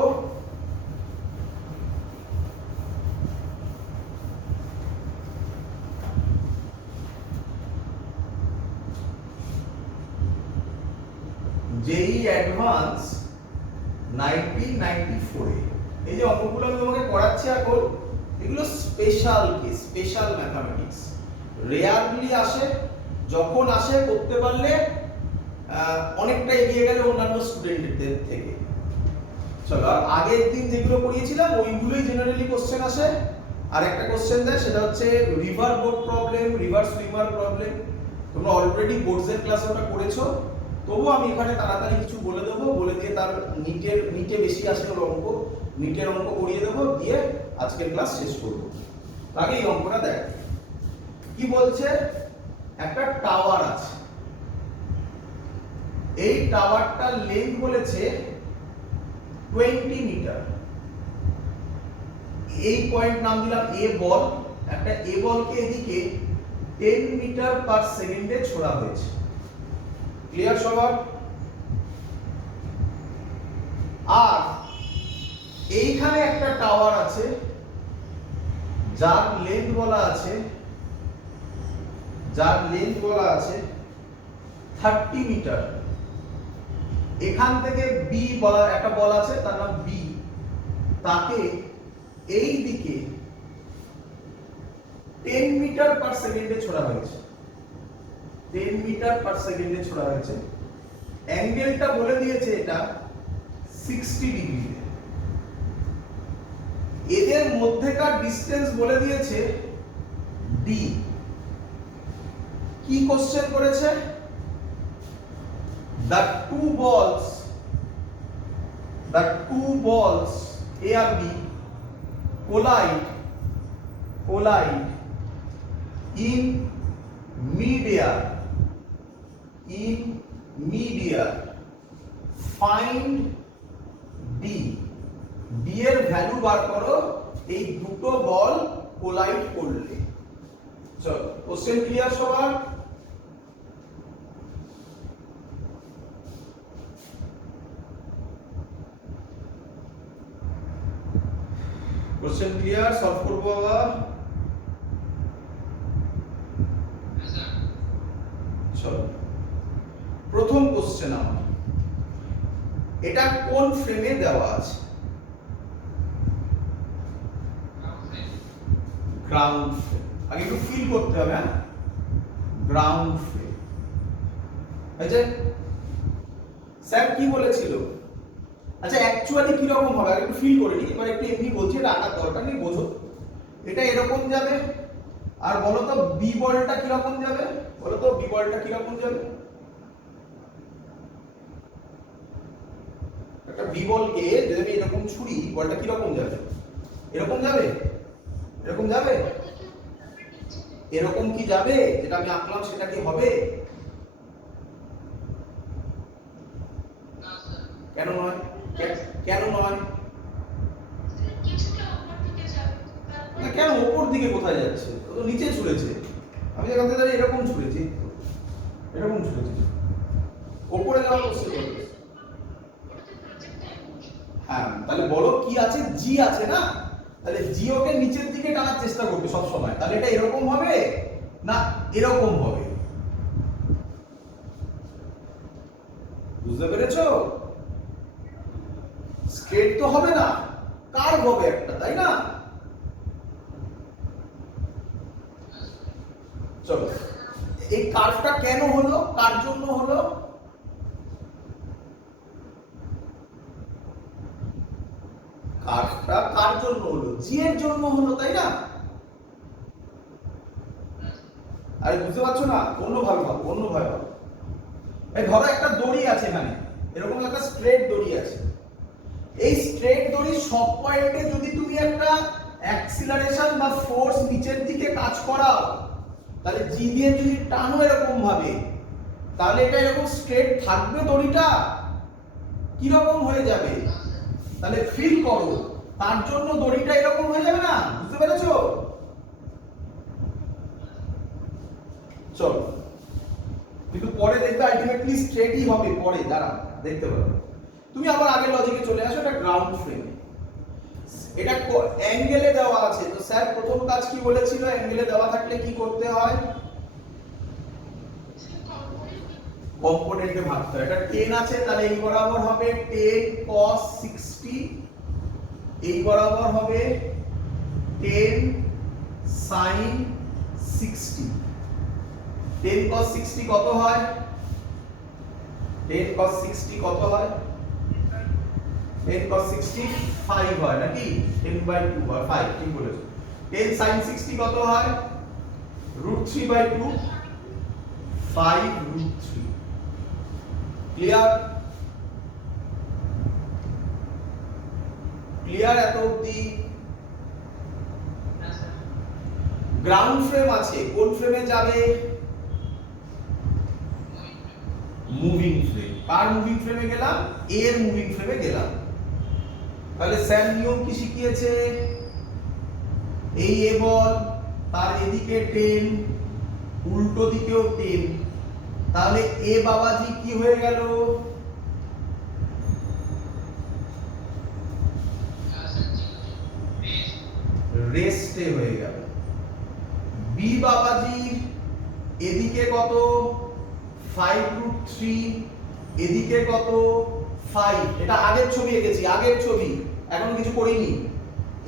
যেই অ্যাডভান্স 1994 এ। এই যে অঙ্কগুলো আমি তোমাকে করাচ্ছি এখন, এগুলো special case, special mathematics, rarely আসে, যখন আসে করতে পারলে অনেকটা এগিয়ে গেলে অন্যান্য স্টুডেন্টদের থেকে। চলো, আর আগের দিন যেগুলো পড়িয়েছিলাম ওইগুলোই জেনারেলি কোশ্চেন আসে। আর একটা কোশ্চেন দেয়, সেটা হচ্ছে river boat problem, river swimmer problem. তোমরা অলরেডি বোর্ডসের ক্লাসে ওটা করেছো, তবুও আমি এখানে তাড়াতাড়ি কিছু বলে দেবো, বলে দিয়ে তার নিটে বেশি আসে ওর অঙ্ক, নিটের অঙ্ক করিয়ে দেবো, দিয়ে আজকের ক্লাস শেষ করবো। আগে এই অঙ্কটা দেখ কি বলছে। একটা টাওয়ার আছে, এই টাওয়ারটার লেন্থ বলেছে 20 মিটার। এই পয়েন্ট নাম দিলাম এ বল, একটা এ বলকে এদিকে 10 মিটার পার সেকেন্ডে ছোড়া হয়েছে। ক্লিয়ার সবার? আর এইখানে একটা টাওয়ার আছে যার লেন্থ বলা আছে 30 মিটার। এখান থেকে বি বলা একটা বল আছে, তার নাম বি, তাকে এই দিকে 10 মিটার পার সেকেন্ডে ছোড়া হয়েছে। 10 মিটার পার সেকেন্ডে ছোড়া হয়েছে। অ্যাঙ্গেলটা বলে দিয়েছে এটা 60 ডিগ্রি। এদের মধ্যেকার ডিসটেন্স বলে দিয়েছে ডি। কি কোশ্চেন করেছে? the two balls A and B collide in midair. Find D এর ভ্যালু বার করো এই দুটো বল কোলাইড করলে। চলো, কোশ্চেন ক্লিয়ার সবার? Question clear? সলভ করবো আবার। চলো, প্রথম কোশ্চেন আমার, এটা কোন ফ্রেমে দেওয়া আছে? Ground frame. আগে একটু ফিল করতে হবে। হ্যাঁ, গ্রাউন্ড ফ্রেম। আচ্ছা স্যার কি বলেছিল? আচ্ছা অ্যাকচুয়ালি কি রকম হবে আগে একটু ফিল করে নিই, এবার একটু এমনি বলছি, এটা আঁকার দরকার নেই, বোঝো। এটা এরকম যাবে, আর বলো তো বি বলটা কি রকম যাবে? বলো তো বি বলটা কি রকম যাবে? একটা বি বলকে যদি আমি এরকম ছুরি, বলটা কি রকম যাবে? এরকম যাবে? এরকম যাবে? এরকম কি যাবে? যেটা আমি আঁকলাম সেটা কি হবে? কেন নয়? কেন নয়? না কেন উপর দিকে কোথায় যাচ্ছে? ও তো নিচে ছুঁড়েছে। আমি এখান থেকে দাঁড়িয়ে এরকম ছুঁড়েছি, এরকম ছুঁড়েছি, উপরে যাওয়ার কোশ্চেন করবে। হ্যাঁ, তাহলে বলো কি আছে? জি আছে না? তাহলে জি ওকে নিচের দিকে টানার চেষ্টা করবে সব সময়। তাহলে এটা এরকম হবে না এরকম হবে? বুঝতে পেরেছো? স্ট্রেট তো হবে না, কার্ভ হবে একটা, তাই না? চলো, এই কার্ভটা কেন হলো? কার জন্য হলো? কার্ভটা কার জন্য হলো? জি এর জন্য হলো, তাই না? আরে বুঝতে পারছো না? অন্যভাবে ভাবো, অন্যভাবে ভাবো। এই ধরো একটা দড়ি আছে এখানে, এরকম একটা স্ট্রেট দড়ি আছে। এই স্ট্রেট দড়ির সব পয়েন্টে যদি তুমি একটা অ্যাক্সিলারেশন বা ফোর্স নিচের দিকে কাজ করাও, তাহলে জি দিয়ে যদি টানো এরকম ভাবে, তাহলে এটা এরকম স্ট্রেট থাকবে দড়িটা? কি রকম হয়ে যাবে? তাহলে ফিল করো, তার জন্য দড়িটা এরকম হয়ে যাবে না? বুঝতে পেরেছো? চলো, কিন্তু পরে দেখবে আলটিমেটলি স্ট্রেটই হবে পরে, দাঁড়া দেখতে পারো। তুমি আবার আগের লজিকে চলে আসো, এটা গ্রাউন্ড ফ্রেম, এটা অ্যাঙ্গেলে দেওয়া আছে। তো স্যার প্রথম কাজ কি বলেছিল? অ্যাঙ্গেলে দেওয়া থাকলে কি করতে হয়? কম্পোনেন্টে ভাগতে হয়। এটা 10 আছে, তাহলে এই বরাবর হবে 10 cos 60, এই বরাবর হবে 10 sin 60। 10 cos 60 কত হয়? 10 cos 60 কত হয়? 10 cos 60 5 হয় নাকি? 10/2 হয়, 5 ঠিক বলেছো। 10 sin 60 কত হয়? √3/2, 5√3। ক্লিয়ার? ক্লিয়ার এত অবধি? গ্রাউন্ড ফ্রেম আছে, কোন ফ্রেমে যাবে? Moving frame. কার মুভিং ফ্রেমে গেলাম? এ এর মুভিং ফ্রেমে গেলাম। তাহলে স্যার নিয়ম কি শিখিয়েছে? এই এ বল, তার এদিকে 10, উল্টো দিকেও 10, তাহলে এ বাবাজি কি হয়ে গেল? রেস্টে হয়ে গেল। বি বাবাজি এদিকে কত? 5√3, এদিকে কত? 5। এটা আগের ছবি এঁকেছি, আগের ছবি, এখন কিছু করিনি।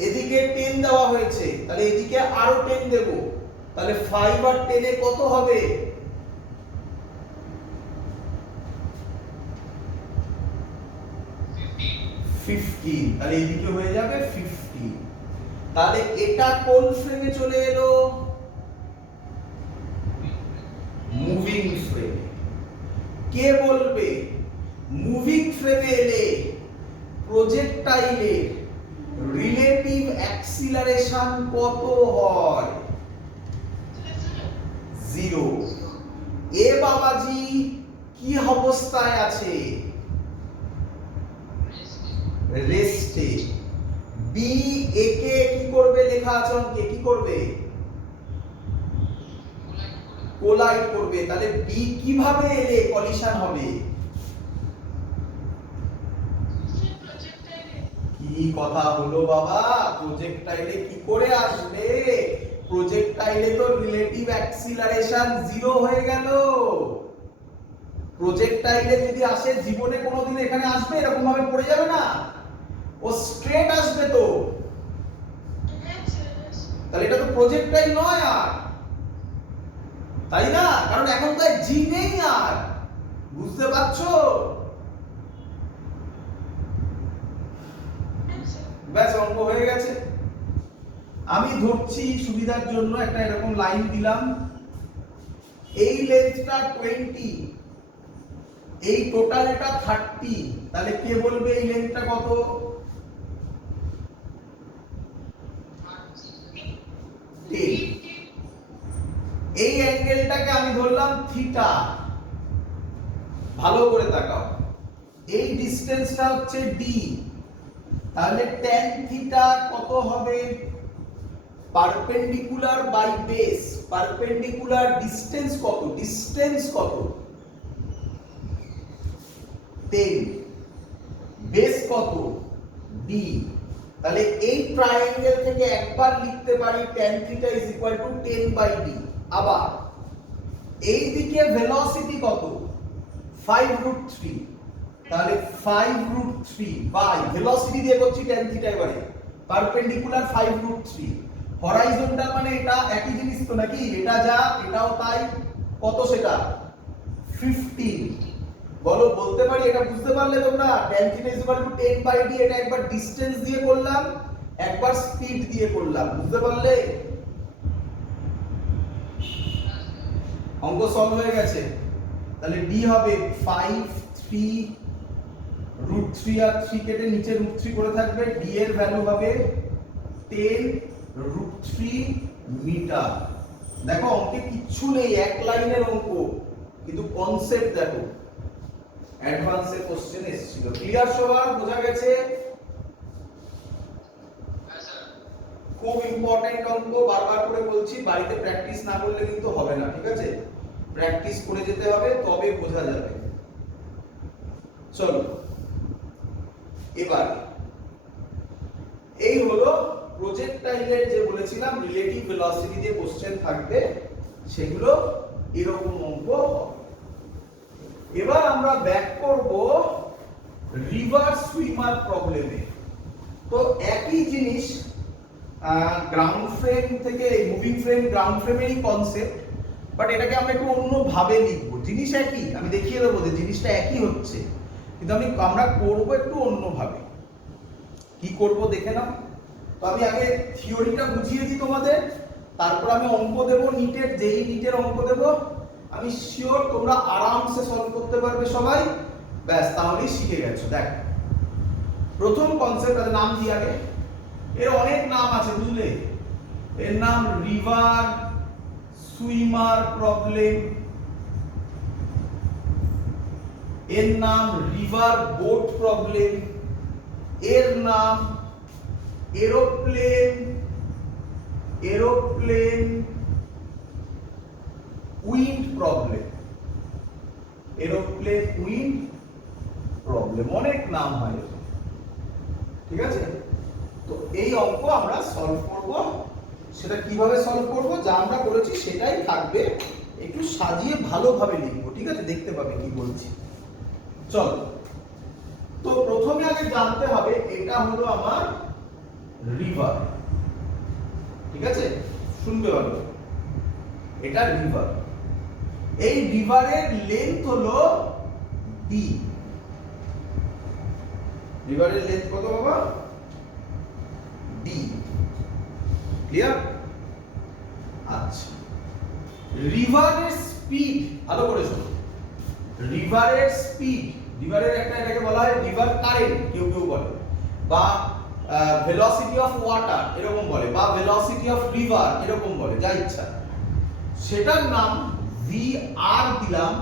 এদিকে 10 দেওয়া হয়েছে, তাহলে এদিকে আরো 10 দেব, তাহলে 5 আর 10 এ কত হবে? 15। তাহলে এদিকে হয়ে যাবে 15। তাহলে এটা কোন ফ্রেমে চলে এলো? মুভিং ফ্রেমে। কে বলবে মুভিং ফ্রেমে এলে প্রজেক্টাইলের রিলেটিভ অ্যাক্সিলারেশন কত হয়? 0। এ বাবাজি কি অবস্থায় আছে? রেস্টে। বি একে কি করবে? লেখা আছে অঙ্কে, কি করবে? কোলাইড করবে। তাহলে বি কিভাবে এলে কলিশন হবে? কি কথা হলো বাবা? প্রজেক্টাইলে কি করে আসবে? প্রজেক্টাইলে তো রিলেটিভ অ্যাক্সিলারেশন 0 হয়ে গেল। প্রজেক্টাইলে যদি আসে, জীবনে কোনোদিন এখানে আসবে এরকম ভাবে পড়ে যাবে না, ও স্ট্রেট আসবে তো। তাহলে এটা তো প্রজেক্টাইল নয় আর, তাই না? কারণ এখন তো জি নেই আর। বুঝতে পারছো? ব্যাস, অঙ্ক হয়ে গেছে। আমি ধরছি সুবিধার জন্য একটা এরকম লাইন দিলাম, এই লেন্থটা 20, এই টোটাল এটা 30, তাহলে কে বলবে এই লেন্থটা কত? 10। এই অ্যাঙ্গেলটাকে আমি ধরলাম থিটা। ভালো করে তাকাও, এই ডিসটেন্সটা হচ্ছে ডি, তাহলে tan থিটা কত হবে? Perpendicular by base. Perpendicular distance কত? ডিসটেন্স কত? 10। বেস কত? d। তাহলে এই ট্রায়াঙ্গেল থেকে একবার লিখতে পারি tan থিটা = 10/d। আবার এই দিকে ভেলোসিটি কত? 5√3, তাহলে 5√3 বাই ভেলোসিটি দিয়ে করছি tan থিটা, এবারে পারপেন্ডিকুলার 5√3, হরাইজন্টাল মানে এটা একই জিনিস তো নাকি? এটা যা এটাও তাই, কত সেটা? 15। বলো, বলতে পারি? এটা বুঝতে পারলে তোমরা? tan থিটা = 10/d, এটা একবার ডিসটেন্স দিয়ে করলাম, একবার স্পিড দিয়ে করলাম, বুঝতে পারলে? অঙ্ক সলভ হয়ে গেছে। তাহলে d হবে 5, 3, √3 আর 3 কেটে নিচে √3 করে থাকবে, d এর ভ্যালু হবে 10√3 মিটার। দেখো অঙ্কে কিচ্ছু নেই, এক লাইনের অঙ্ক, কিন্তু কনসেপ্ট দেখো, অ্যাডভান্সের কোশ্চেন এসেছিল। ক্লিয়ার সবার? বোঝা গেছে? খুব ইম্পর্টেন্ট অঙ্ক, বারবার করে বলছি, বাড়িতে প্র্যাকটিস না করলে কিন্তু হবে না, ঠিক আছে? প্র্যাকটিস করে যেতে হবে, তবে বোঝা যাবে। চলো এবার এই হলো প্রজেক্টাইলের যে বলেছিলাম রিলেটিভ ভেলোসিটি দিয়ে কোশ্চেন থাকবে, সেগুলো এরকম অঙ্ক হবে। এবার আমরা ব্যাক করব রিভার সুইমার প্রবলেমে। তো একই জিনিস, গ্রাউন্ড ফ্রেম থেকে মুভিং ফ্রেম গ্রাউন্ড ফ্রেমেরই কনসেপ্ট, বাট এটাকে আমরা একটু অন্যভাবে লিখবো। জিনিস একই, আমি দেখিয়ে দেবো যে জিনিসটা একই হচ্ছে, কিন্তু আমরা করবো একটু অন্যভাবে। কি করব দেখে নাও। তো আমি আগে থিওরিটা বুঝিয়ে দিই তোমাদের, তারপর আমি অঙ্ক দেব, নিটের যেই নিটের অঙ্ক দেব। আমি শিওর তোমরা আরামসে সলভ করতে পারবে সবাই, ব্যাস তাহলেই শিখে গেছো। দেখ, প্রথম কনসেপ্ট, এর নাম দিয়ে আগে, এর অনেক নাম আছে বুঝলে। এর নাম রিভার সুইমার প্রবলেম, এর নাম রিভার বোট প্রবলেম, এর নাম aeroplane wind problem, aeroplane wind problem, অনেক নাম হয়। ঠিক আছে, তো এই অঙ্ক আমরা সলভ করব। সেটা কিভাবে সলভ করব, যা আমরা করেছি সেটাই থাকবে, একটু সাজিয়ে ভালোভাবে লিখবো। ঠিক আছে, দেখতে পাবে কি বলছি। চল, তো প্রথমে আগে জানতে হবে এটা হলো আমার রিভার। ঠিক আছে, শুনবে ভালো, এটা রিভার। এই রিভারের লেন্থ হলো ডি। রিভারের লেন্থ কত বাবা? ডি। ক্লিয়ার? আচ্ছা, রিভারের স্পিড, ভালো করে শোনো, রিভারের স্পিড, রিভারের একটা এটাকে বলা হয় রিভার কারেন্ট, কেউ কেউ বলে, বা ভেলোসিটি অফ ওয়াটার এরকম বলে, বা ভেলোসিটি অফ রিভার এরকম বলে, যা ইচ্ছা। সেটার নাম ভি আর দিলাম,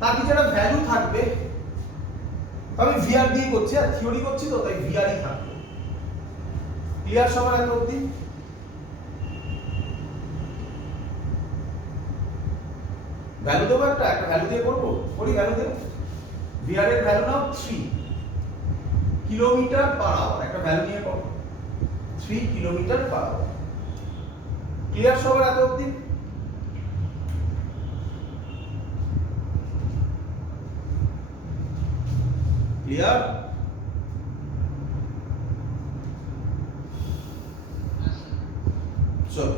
তার কিছু একটা ভ্যালু থাকবে। আমি ভি আর দিয়ে করছি, আর থিওরি করছি তো তাই ভি আরই থাকবে। ক্লিয়ার সবার এত অবধি? ভ্যালু দেবো, একটা ভ্যালু দিয়ে করবো, করি ভ্যালু দেবো। ভি আর এর ভ্যালু নাও 3 কিলোমিটার পার আওয়ার, একটা ভ্যালু নিয়ে করো 3 কিলোমিটার পার আওয়ার। ক্লিয়ার সবার এত অবধি? ক্লিয়ার? চলো,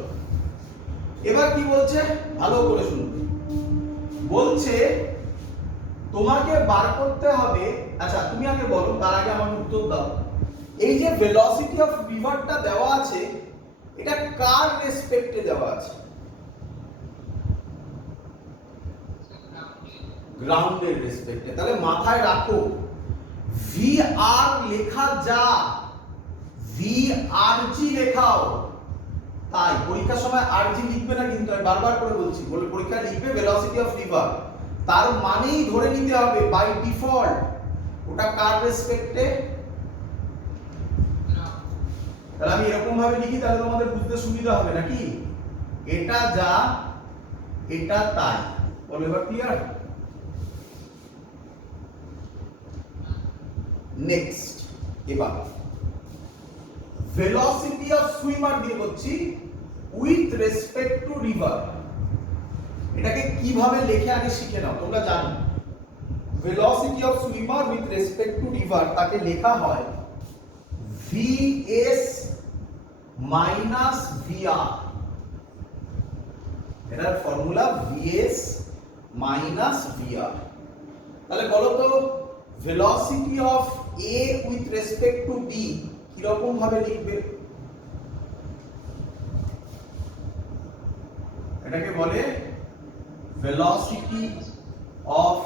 এবার কি বলছে ভালো করে শুনবে। বলছে তোমাকে বার করতে হবে, আচ্ছা তুমি আগে বলো, তার আগে আমাকে উত্তর দাও। এই যে ভেলোসিটি অফ রিভারটা দেওয়া আছে, এটা কার রেসপেক্টে দেওয়া আছে? গ্রাউন্ডের রেসপেক্টে। তাহলে মাথায় রাখো, ভি আর লেখা যা, ভি আর জি লেখাও তাই। পরীক্ষার সময় আর জি লিখবে না কিন্তু, আমি বারবার করে বলছি, বলে পরীক্ষায় লিখবে ভেলোসিটি অফ রিভার, তার মানেই ধরে নিতে হবে বাই ডিফল্ট ওটা কার রেসপেক্টে। তাহলে আমি এরকম ভাবে লিখি, তাহলে তোমাদের বুঝতে সুবিধা হবে নাকি? এটা যা, এটা তাই। বলো এবার ক্লিয়ার? নেক্সট, এবার ভেলোসিটি অফ সুইমার দিয়ে করছি উইথ রেসপেক্ট টু রিভার। এটাকে কিভাবে লেখে আগে শিখে নাও, তোমরা জানো velocity of swimmer with respect to river তাকে লেখা হয় vs মাইনাস vr। এটার ফর্মুলা vs মাইনাস vr। তাহলে বলো তো velocity of a with respect two b কি রকম ভাবে লিখবে? এটাকে বলে velocity of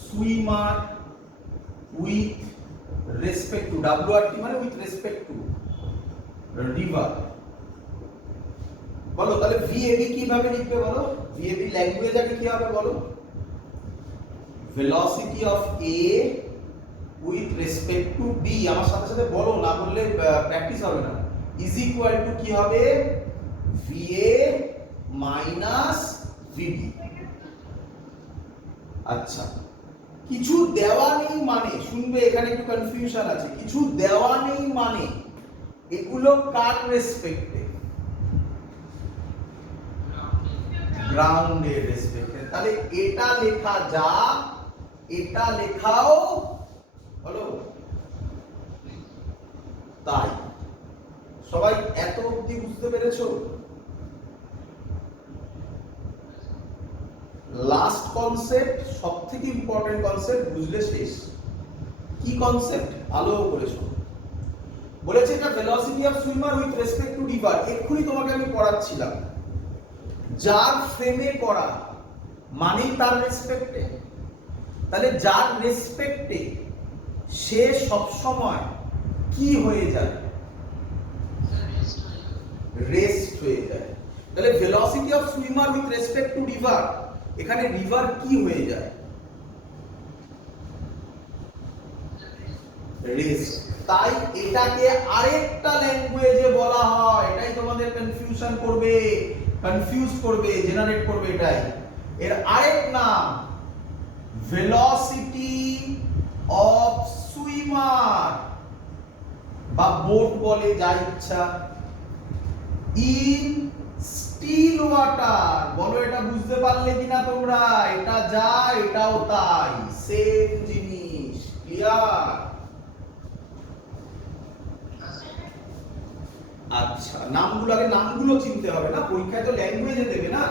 swimmer with respect to, WRT মানে with respect to river। বলো তাহলে VAB কিভাবে লিখবে বলো? VAB ল্যাঙ্গুয়েজ আগে কি হবে বলো? velocity of A with respect to B, আমার সাথে সাথে বলো, না বললে প্র্যাকটিস হবে না। is equal to কি হবে? VA minus VB। আচ্ছা, কিছু দেওয়া নেই মানে, শুনবে এখানে একটু কনফিউশন আছে, কিছু দেওয়া নেই মানে এগুলো কার রেসপেক্টে? গ্রাউন্ডের রেসপেক্টে। তাহলে এটা লেখা যা, এটা লেখাও হলো তাই। সবাই এত অবধি বুঝতে পেরেছো? লাস্ট কনসেপ্ট সবথেকে ইম্পর্টেন্ট কনসেপ্ট, বুঝলে শেষ। কি কনসেপ্ট? ভালো করে শোনো। বলেছে এটা velocity of swimmer with respect to river. এক্ষুনি তোমাকে আমি পড়াচ্ছিলাম, যার ফ্রেমে করা মানেই তার রেসপেক্টে। তাহলে যার রেসপেক্টে সে সব সময় কি হয়ে যায়? রেস্ট হয়ে যায়। তাহলে velocity of swimmer with respect to river, এখানে রিভার কি হয়ে যায়? রেস্ট। তাই এটাকে আরেকটা ল্যাঙ্গুয়েজে বলা হয়, এটাই তোমাদের কনফিউশন করবে, কনফিউজ করবে, জেনারেট করবে। এটাই এর আরেক নাম, ভেলোসিটি অফ সুইমার, বা বোট বলে, যা ইচ্ছা, ইন স্টিল ওয়াটার। বলো এটা বুঝতে পারলে কিনা তোমরা? এটা যা এটাও তাই, সেম জিনিস। ক্লিয়ার? আচ্ছা, নামগুলো আগে, নামগুলো চিনতে হবে না, পরীক্ষায় তো ল্যাঙ্গুয়েজে দেবে না।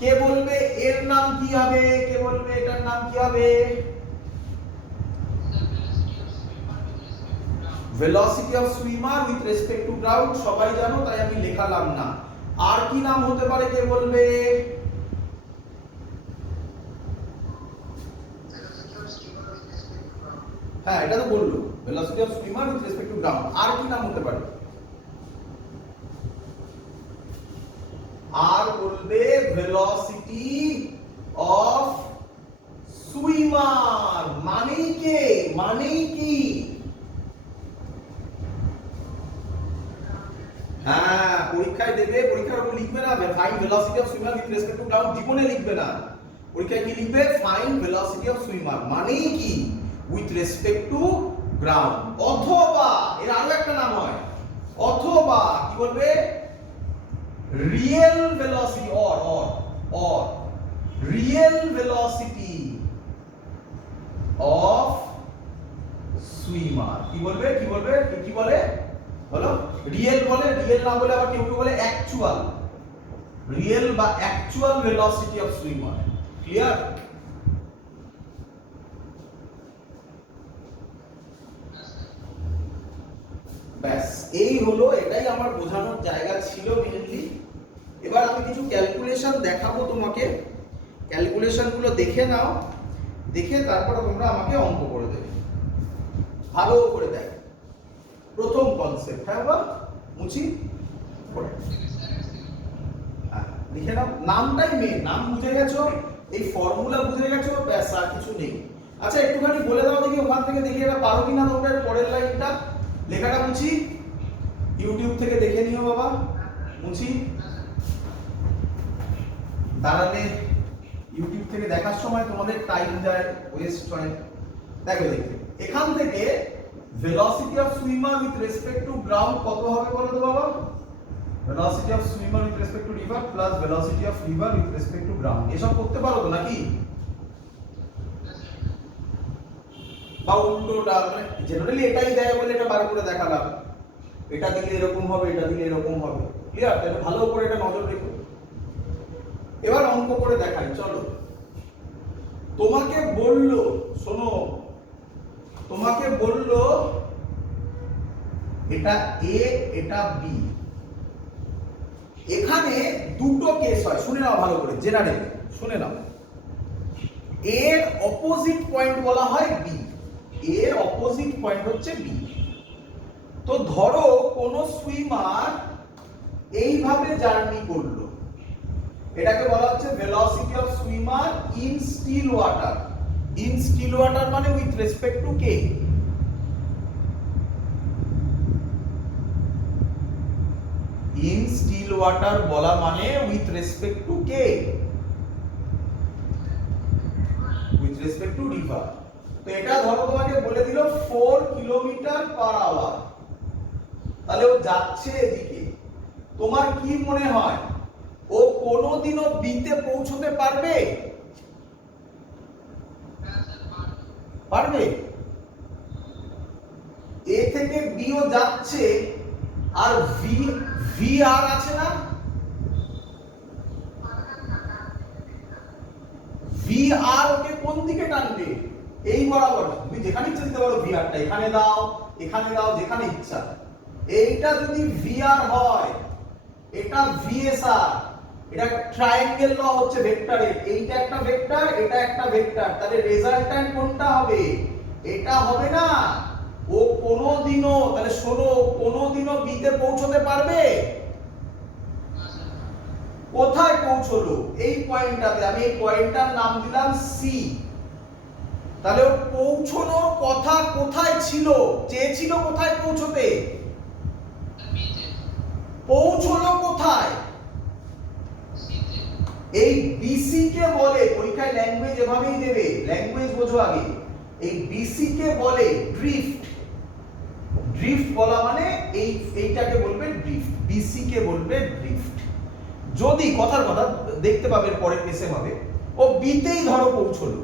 কে বলবে এর নাম কি হবে? কে বলবে এটার নাম কি হবে? Velocity of swimmer with respect to ground সবাই জানো, তাই আমি লেখালাম না। আর কি নাম হতে পারে কে বলবে? হ্যাঁ, এটা তো বললো, velocity of swimmer with respect to ground. আর কি নাম হতে পারে? আর বলবে ভেলোসিটি অফ সুইমার। মানে কে? মানে কি? হ্যাঁ, পরীক্ষায় দেবে, পরীক্ষার উপর লিখবে না find velocity of swimmer with respect to ground, জীবনে লিখবে না। পরীক্ষায় কি লিখবে? ফাইন্ড ভেলোসিটি অফ সুইমার, মানে কি? With respect to ground. অথবা এর আরো একটা নাম হয়, অথবা কি বলবে? Real velocity, or real velocity of swimmer. কি বলবে? কি বলবে? কি বলে? বলো। রিয়েল বলে, রিয়েল না বলে আবার কেউ কেউ বলে অ্যাকচুয়াল। রিয়েল বা actual velocity of swimmer. Clear? ব্যাস, এই হলো, এটাই আমার বোঝানোর জায়গা ছিল মেইনলি। এবার আমি কিছু ক্যালকুলেশন দেখাবো তোমাকে, ক্যালকুলেশন গুলো দেখে নাও, দেখে তারপরে তোমরা আমাকে অঙ্ক করে দেবে। ভালো করে দেখ। প্রথম কনসেপ্ট, হ্যাঁ বাবা মুচি, হ্যাঁ লিখে নাও। নামটাই মেন, নাম বুঝে গেছো, এই ফর্মুলা বুঝে গেছো, ব্যাস আর কিছু নেই। আচ্ছা একটুখানি বলে দাও দেখি ওখান থেকে, দেখি এটা পারো কিনা তোমরা। পরের লাইনটা লেখাটা মুচি ইউটিউব থেকে দেখে নিও বাবা। মুচি দাঁড়ালে ইউটিউব থেকে দেখার সময় তোমাদের টাইম যায়, ওয়েস্ট হয়। দেখো দেখো এখান থেকে velocity of swimmer with respect to ground কত হবে বলো তো বাবা? Velocity of swimmer with respect to river plus velocity of river with respect to ground. এসব করতে পারো তো নাকি? বা উল্টোটা, মানে জেনারেলি এটাই দেয় বলে এটা বার করে দেখালাম, এটা দিলে এরকম হবে, এটা দিলে এরকম হবে। ক্লিয়ার? তাহলে ভালো করে এটা নজর রেখো। এবার অঙ্ক করে দেখাই, চলো। তোমাকে বললো, শোনো, তোমাকে বললো এটা এ, এটা বি। এখানে দুটো কেস হয়, শুনে নাও ভালো করে, জেনারেল শুনে নাও। এর অপোজিট পয়েন্ট বলা হয় বি, এর অপোজিট পয়েন্ট হচ্ছে বি। তো ধরো কোন সুইমার এইভাবে জার্নি করলো, এটাকে বলা হচ্ছে velocity of swimmer in still water. In still water মানে উইথ রেসপেক্ট টু কে? ইন স্টিল ওয়াটার বলা মানে উইথ রেসপেক্ট টু কে? With respect to river. তো এটা ধরো তোমাকে বলে দিল 4 কিলোমিটার পার আওয়ার, তাহলে ও যাচ্ছে এদিকে। তোমার কি মনে হয় ও ও কোনোদিনও বিতে পৌঁছতে পারবে? পারবে। এ থেকে বিও যাচ্ছে, আর ভি আর আছে না, ভি আর ওকে কোন দিকে টানবে? এই বরাবর। তুমি যেখানে ইচ্ছা দিতে পারো ভি আরটা, এখানে দাও, এখানে দাও, যেখানে ইচ্ছা। এইটা যদি ভি আর হয়, এটা ভিএসআর, এটা ট্রায়াঙ্গেল ল হচ্ছে ভেক্টরের। এইটা একটা ভেক্টর, এটা একটা ভেক্টর, তাহলে রেজাল্ট্যান্ট কোনটা হবে? এটা হবে না। ও কোনোদিনও, তাহলে শোনো, কোনোদিনও বিতে পৌঁছতে পারবে? কোথায় পৌঁছলো? এই পয়েন্টটাতে। আমি এই পয়েন্টটার নাম দিলাম সি। তাহলে ও পৌঁছানোর কথা কোথায় ছিল? চেয়েছিল কোথায় পৌঁছতে? পৌঁছলো কোথায়? এই বিসি কে বলে, পরীক্ষায় ল্যাঙ্গুয়েজ এভাবেই দেবে, ল্যাঙ্গুয়েজ বোঝো আগে। এই বিসি কে বলে ড্রিফট। ড্রিফট বলা মানে এইটাকে বলবে ড্রিফট, বিসি কে বলবে ড্রিফট। যদি কথার কথা দেখতে পাবে পরের পেসে হবে, ও বিতেই ধরো পৌঁছলো,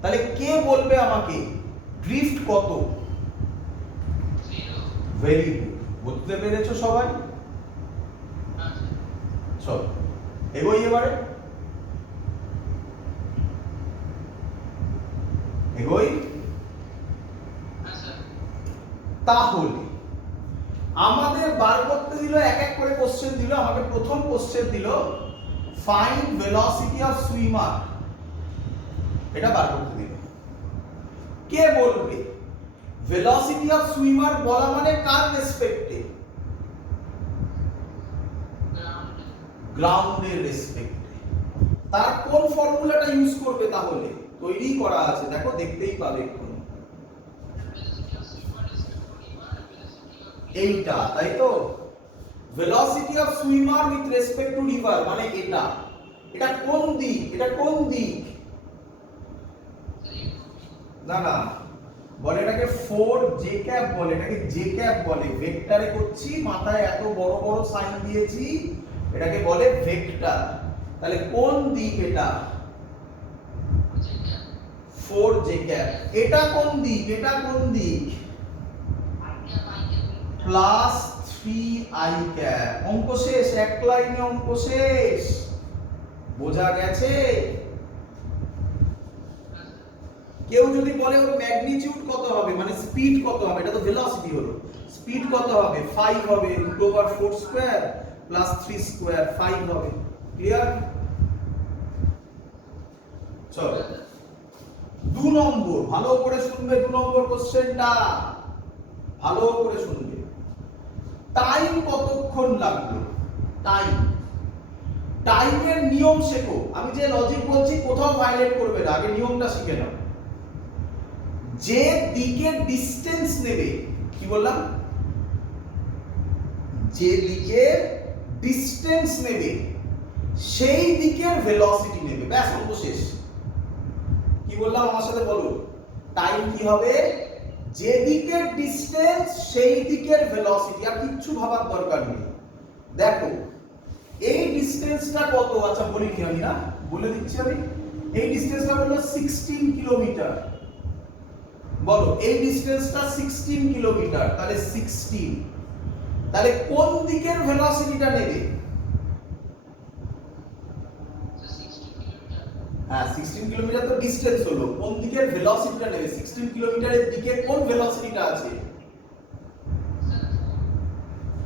তাহলে কে বলবে আমাকে ড্রিফট কত? ভেরি গুড, বুঝতে পেরেছো সবাই? চল এগোই এবারে, এগোই। তাহলে আমাদের বার করতে দিল, এক এক করে কোশ্চেন দিল। আমাকে প্রথম কোশ্চেন দিল ফাইন্ড ভেলোসিটি অফ সুইমার, এটা বার করতে দিল। কে বলবে? ভেলোসিটি অফ সুইমার বলা মানে কার রেসপেক্টে? গ্রাউন্ডের রেসপেক্টে। তার কোন ফর্মুলাটা ইউজ করবে? তাহলে তৈরি করা আছে, দেখো, দেখতেই পাবে এখন। এইটা, তাই তো? Velocity of swimmer with respect to river, মানে এটা। এটা কোন দিক? এটা কোন দিক? না না, বলে এটাকে 4j ক্যাপ বলে, এটাকে জে ক্যাপ বলে। ভেক্টরে করছি, মাথায় এত বড় বড় সাইন দিয়েছি, এটাকে বলে ভেক্টর। তাহলে কোন দিক এটা? 4j cap. এটা কোন দিক? এটা কোন দিক? Plus 3i cap. অঙ্ক শেষ, এক লাইনে অঙ্ক শেষ। বোঝা গেছে? কেউ যদি বলে ওর ম্যাগনিটিউড কত হবে, মানে স্পিড কত হবে, এটা তো ভেলোসিটি হলো, স্পিড কত হবে? 5 হবে, √4 স্কয়ার প্লাস 3 স্কয়ার, 5 হবে। ক্লিয়ার? চলো 2 নম্বর, ভালো করে শুনবে 2 নম্বর কোশ্চেনটা, ভালো করে শুনবে। টাইম কতক্ষণ লাগলো? টাইম, টাইমের নিয়ম শেখো। আমি যে লজিক বলছি কোথাও ভায়োলেট করবে না, আগে নিয়মটা শিখে নাও। যে দিকের ডিসটেন্স নেবে, কি বললাম? যে দিকের ডিসটেন্স নেবে সেই দিকের ভেলোসিটি নেবে, ব্যাস, অঙ্ক শেষ। কি বললাম আমার সাথে বলো? টাইম কি হবে? যে দিকের ডিসটেন্স সেই দিকের ভেলোসিটি, আর কিচ্ছু ভাবার দরকার নেই। দেখো এই ডিসটেন্সটা কত? আচ্ছা বলিনি আমি, না বলে দিচ্ছি আমি। এই ডিসটেন্সটা হলো 16 কিলোমিটার। বলো এই ডিসটেন্সটা 16 কিলোমিটার, তাহলে 16। তাহলে কোন দিকের ভেলোসিটিটা নেবে? হ্যাঁ 16 কিলোমিটার তো ডিসটেন্স হলো, কোন দিকের ভেলোসিটিটা নেবে? 16 কিলোমিটারের দিকে কোন ভেলোসিটিটা আছে?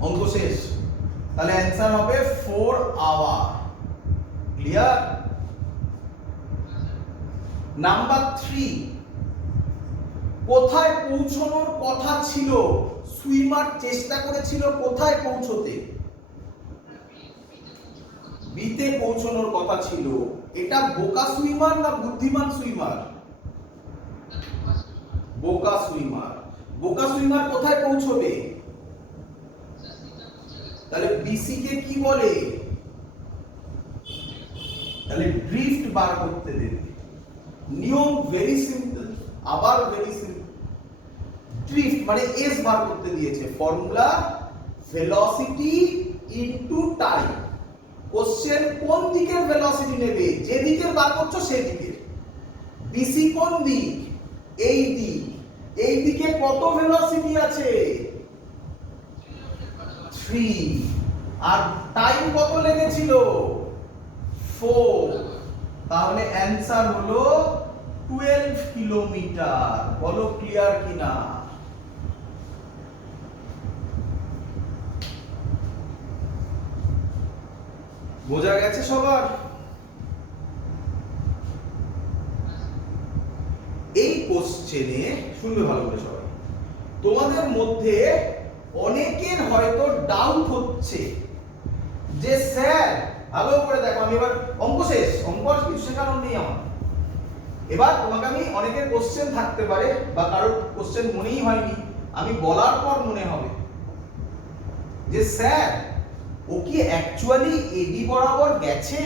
অঙ্ক শেষ। তাহলে অ্যানসার হবে 4 আওয়ার। ক্লিয়ার? নাম্বার 3, কোথায় পৌঁছানোর কথা ছিল? সুইমার চেষ্টা করেছিল কোথায় পৌঁছতে? বিতে পৌঁছানোর কথা ছিল। এটা বোকা সুইমার না বুদ্ধিমান সুইমার? বোকা সুইমার। বোকা সুইমার কোথায় পৌঁছবে? তাহলে বিসি কে কি বলে? তাহলে ড্রিফট বার করতে দেবে। নিয়ম ভেরি সিম্পল, আবার ভেরি সিম্পল। ড্রিফট মানে এস বার করতে দিয়েছে, formula velocity into time. Question কোন দিকের ভেলোসিটি নেবে, যে দিকের বার করছো সেই দিকের। বিসি কোন দিক, এই দিক, এই দিকে কত ভেলোসিটি আছে 3, আর টাইম কত লেগেছিল 4, তাহলে অ্যানসার হলো 12 কিলোমিটার। বলো ক্লিয়ার কিনা? বোঝা গেছে সবার? এই কোশ্চেনে শুনবে ভালো করে সবাই, তোমাদের মধ্যে অনেকের হয়তো ডাউট হচ্ছে যে স্যার ভালো করে দেখো, আমি এবার অঙ্ক শেষ, অঙ্ক আর কিছু শেখানোর নেই আমার। এবার তোমাকে আমি, অনেকের কোশ্চেন থাকতে পারে বা কারোর কোশ্চেন মনেই হয়নি, আমি বলার পর মনে হবে যে স্যার ও কি অ্যাকচুয়ালি এবি বরাবর গেছে?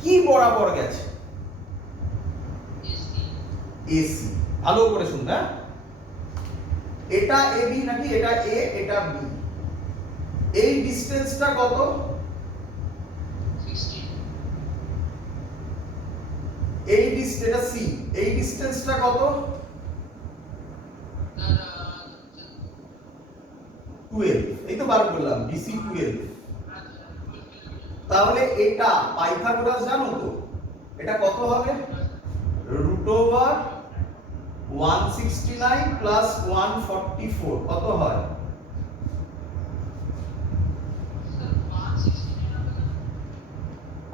কি বরাবর গেছে? এসি। ভালো করে শুনবে, এটা এবি নাকি এটা এ এটা বি, এই ডিসটেন্সটা কত? 16। এই ডিসটেন্সটা সি, এই ডিসটেন্সটা কত? 12। এই তো বার করলাম বিসি 12। তাহলে এটা পাইথাগোরাস জানো তো, এটা কত হবে? √169 প্লাস 144 কত হয়?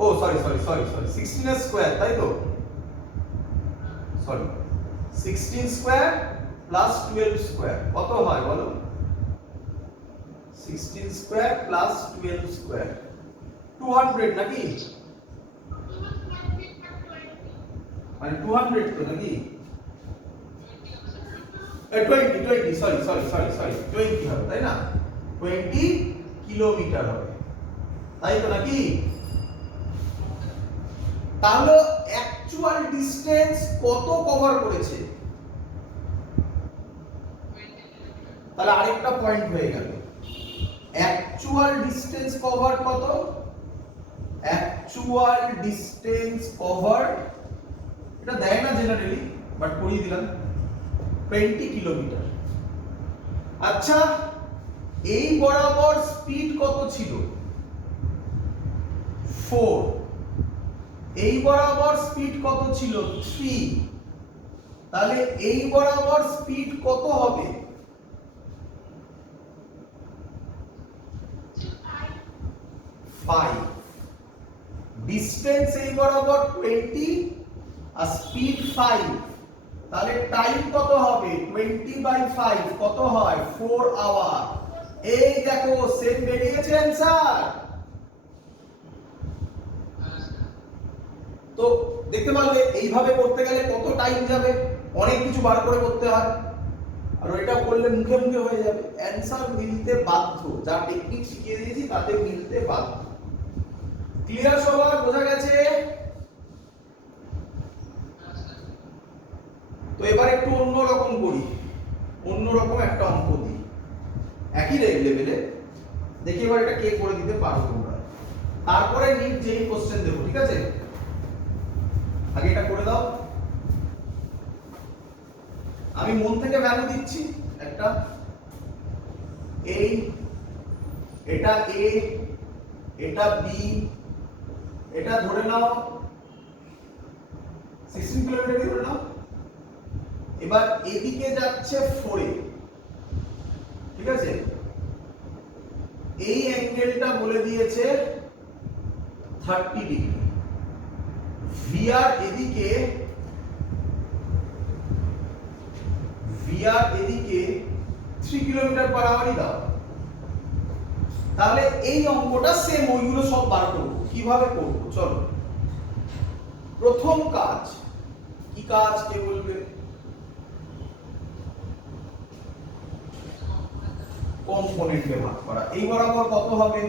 ও সরি 16 স্কয়ার, তাই তো? সরি 16 স্কয়ার প্লাস 12 স্কয়ার কত হয় বলো? 16 স্কয়ার প্লাস 12 স্কয়ার 200 নাকি? মানে 200 তো নাকি? 20 সরি 20 হবে তাই না? 20 কিলোমিটার হবে, তাই তো নাকি? তাহলে অ্যাকচুয়াল ডিসটেন্স কত কভার করেছে? তাহলে আরেকটা পয়েন্ট হয়ে গেল, অ্যাকচুয়াল ডিসটেন্স কভার কত? অ্যাকচুয়াল ডিসটেন্স কভার, এটা দেয় না জেনারেলি, বাট পড়িয়ে দিলাম 20 কিলোমিটার। আচ্ছা, এই বরাবর স্পিড কত ছিল? 4। এই বরাবর স্পিড কত ছিল? 3। তাহলে এই বরাবর স্পিড কত হবে? 5। ডিসটেন্স এই বরাবর 20 আর স্পিড 5, তাহলে টাইম কত হবে? 20/5 কত হয়? 4 আওয়ার। এই দেখো সেম বেরিয়ে গেছে অ্যানসার। তো দেখতে পারলে এইভাবে করতে গেলে কত টাইম যাবে, অনেক কিছু বার করে করতে হয়, আর এটা করলে মুখে মুখে হয়ে যাবে। অ্যানসার মিলতে বাধ্য, যা টেকনিক শিখিয়ে দিয়েছি তাতে মিলতে বাধ্য। ক্লিয়ার সবার? বোঝা গেছে? তো এবার একটু অন্যরকম করি, অন্যরকম একটা অঙ্ক দিই একই লেভেলে, দেখি এবার এটা কে করে দিতে পারো তোমরা। তারপরে নিট যেই কোশ্চেন দেবো, ঠিক আছে? আগে এটা করে দাও। আমি মন থেকে ভ্যালু দিচ্ছি একটা, এই এটা এ, এটা বি, এটা ধরে নাও 16 কিলোমিটার ধরে নাও। এবার এদিকে যাচ্ছে 4 এ, ঠিক আছে? এই অ্যাঙ্গেলটা বলে দিয়েছে 30 ডিগ্রি। ভিআর এদিকে 3 কিলোমিটার পার আওয়ারই দাও। তাহলে এই অঙ্কটা সেম ওইগুলো সব বার করব। কিভাবে করব চলো। প্রথম কাজ কি কাজ কে বলবে? কম্পোনেন্টে ভাগ করা। এই বরাবর কত হবে?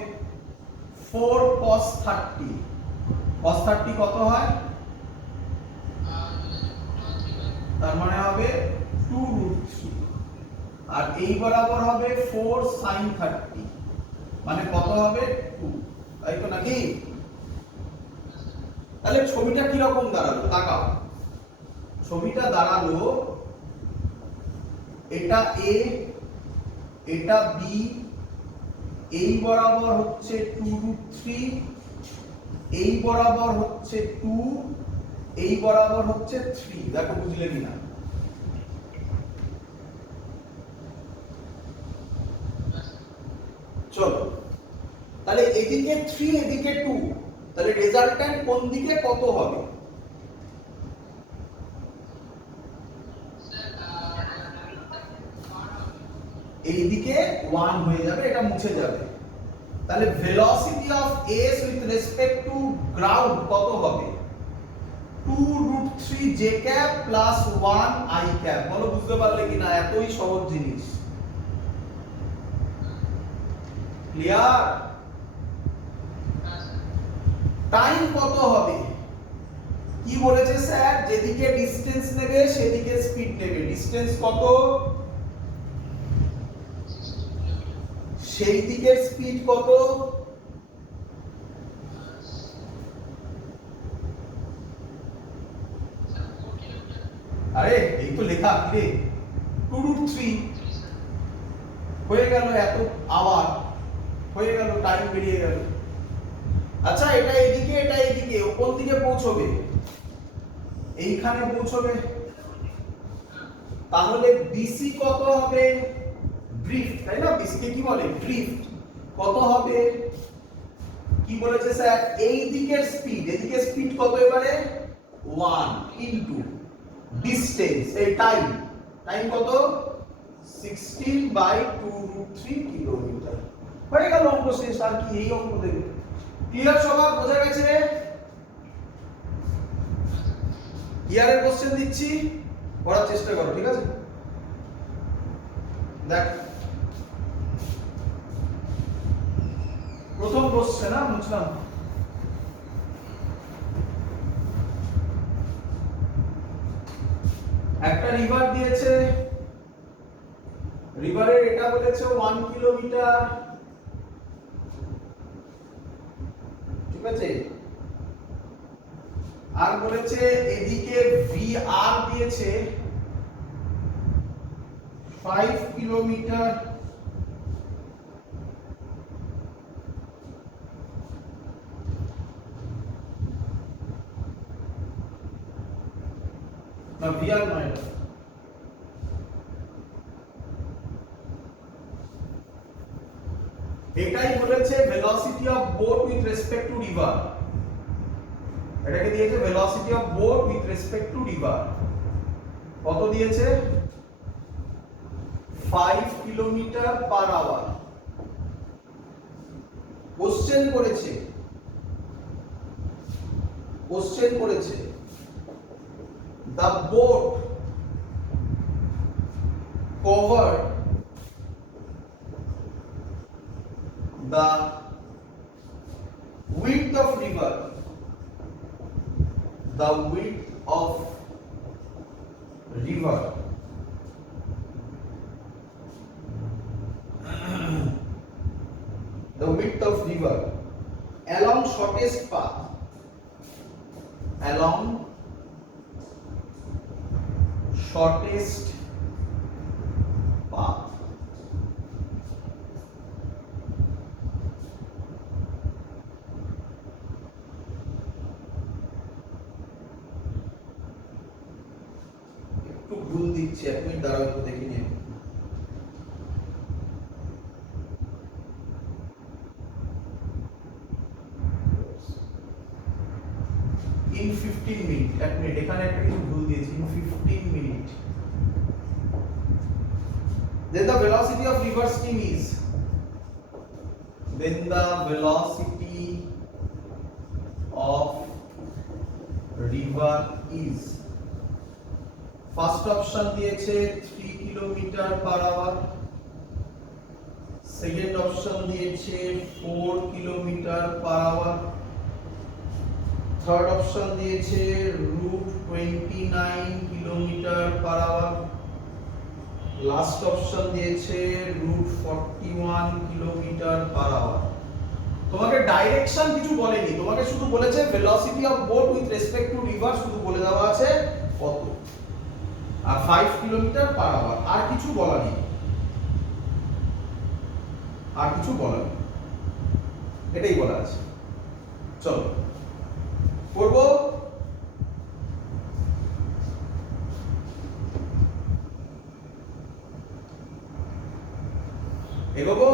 4 cos 30। cos 30 কত হয়? তার মানে হবে 2√3। আর এই বরাবর হবে 4 sin 30, মানে কত হবে 2, তাই তো নাকি? তাহলে ছবিটা কি রকম দাঁড়ালো তাকাও। ছবিটা দাঁড়ালো এটা a, এটা b, এই বরাবর হচ্ছে 2√3, এই বরাবর হচ্ছে 2, এই বরাবর হচ্ছে 3। দেখো বুঝলে কিনা? চলো তাহলে এদিকে 3 এদিকে 2, তাহলে রেজাল্ট্যান্ট কোন দিকে কত হবে? এইদিকে 1 হয়ে যাবে, এটা মুছে যাবে। তাহলে velocity of s with respect to ground কত হবে? 2√3 j cap plus 1 i cap. বলো বুঝতে পারলে কিনা? এতই সহজ জিনিস। ক্লিয়ার? টাইম কত হবে? কি বলেছে স্যার? যেদিকে ডিসটেন্স নেবে সেদিকে স্পিড নেবে। ডিসটেন্স কত? সেই দিকের স্পিড কত? আরে এই তো লেখা কি রে? 2√3 হয়ে গেল, এত আওয়ার হয়ে গেল, টাইম বেরিয়ে গেল। আচ্ছা এটা এদিকে, এটা এদিকে, কোন দিকে পৌঁছবে? এইখানে পৌঁছবে। তাহলে বিসি কত হবে? ড্রিফট, তাই না? বিসি কি বলে? ড্রিফট। কত হবে? কি বলেছে স্যার? এই দিকের স্পিড, এদিকে স্পিড কত এবারে? 1 ইনটু ডিসটেন্স, এই টাইম। টাইম কত? 16/2√3 কিলোমিটার। হয়ে গেল অঙ্ক শেষ। আর কি এই অঙ্ক দেবে? ক্লিয়ার সবার? বোঝা গেছে? ইয়ারের কোশ্চেন দিচ্ছি, পড়ার চেষ্টা করো, ঠিক আছে? দেখ প্রথম কোশ্চেন, না বুঝলাম। একটা রিভার দিয়েছে, রিভারের এটা বলেছে 1 কিলোমিটার, ঠিক আছে? আর বলেছে এদিকে ভিআর দিয়েছে 5 কিলোমিটার, না ভিআর নয়, এটাই বলেছে velocity of boat with respect to river. এটাকে দিয়েছে velocity of boat with respect to river. কত দিয়েছে? 5 কিলোমিটার পার আওয়ার। কোশ্চেন করেছে, কোশ্চেন করেছে the boat covered the width of river, the width of river the width of river along shortest path, along shortest path। একটু ভুল দিচ্ছি, এক minute দাঁড়াও, একটু দেখে নিয়ে। in 15 minutes, এক মিনিট, এখানে একটা কিছু ভুল দিয়েছি। in 15 minutes, then the velocity of river stream is, then the velocity of river is, first option দিয়েছে 3 kilometre per hour, second option দিয়েছে 4 kilometre per hour, third option দিয়েছে √29 kilometre per hour, last option দিয়েছে √41 কিলোমিটার/আওয়ার। তোমাকে direction কিছু বলেনি, তোমাকে শুধু বলেছে velocity of boat with respect to river, শুধু বলে দেওয়া আছে কত, আর 5 কিলোমিটার/আওয়ার, আর কিছু বলা নেই, আর কিছু বলা নেই, এটাই বলা আছে। চলো করব। এগোবো?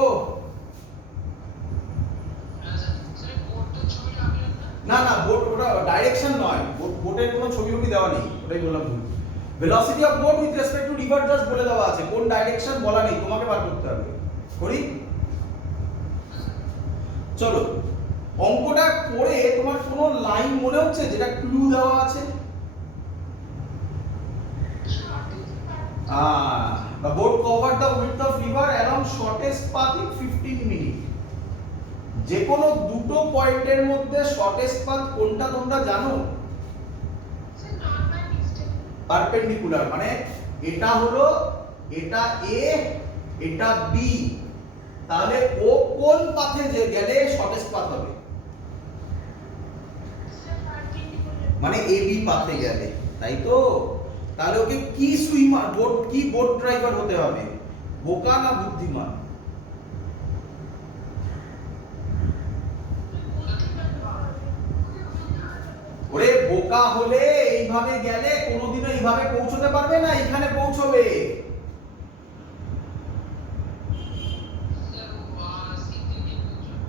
না না, বোট ওটা ডাইরেকশন নয়, বোটের কোনো ছবি টবি দেওয়া নেই, ওটাই বললাম ভুল। Velocity of boat with respect to river just বলে দেওয়া আছে, কোন ডাইরেকশন বলা নেই, তোমাকে বার করতে হবে। করি? চলো, অঙ্কটা পড়ে তোমার কোনো লাইন মনে হচ্ছে যেটা ক্লু দেওয়া আছে? The boat covered the width of river along shortest path in 15 minutes. যে কোনো দুটো পয়েন্টের মধ্যে শর্টেস্ট পাথ কোনটা তোমরা জানো? পারপেন্ডিকুলার, মানে এটা হলো, এটা এ, এটা বি, তাহলে ও কোন পাথে যে গেলে শর্টেস্ট পাথ হবে? মানে এ বি পাথে গেলে, তাই তো? তাহলে ওকে কি সুইমার, বোট কি বোট ড্রাইভার হতে হবে, বোকা না বুদ্ধিমান? ওরে বোকা হলে এইভাবে গেলে কোনোদিনও এইভাবে পৌঁছতে পারবে না, এখানে পৌঁছবে।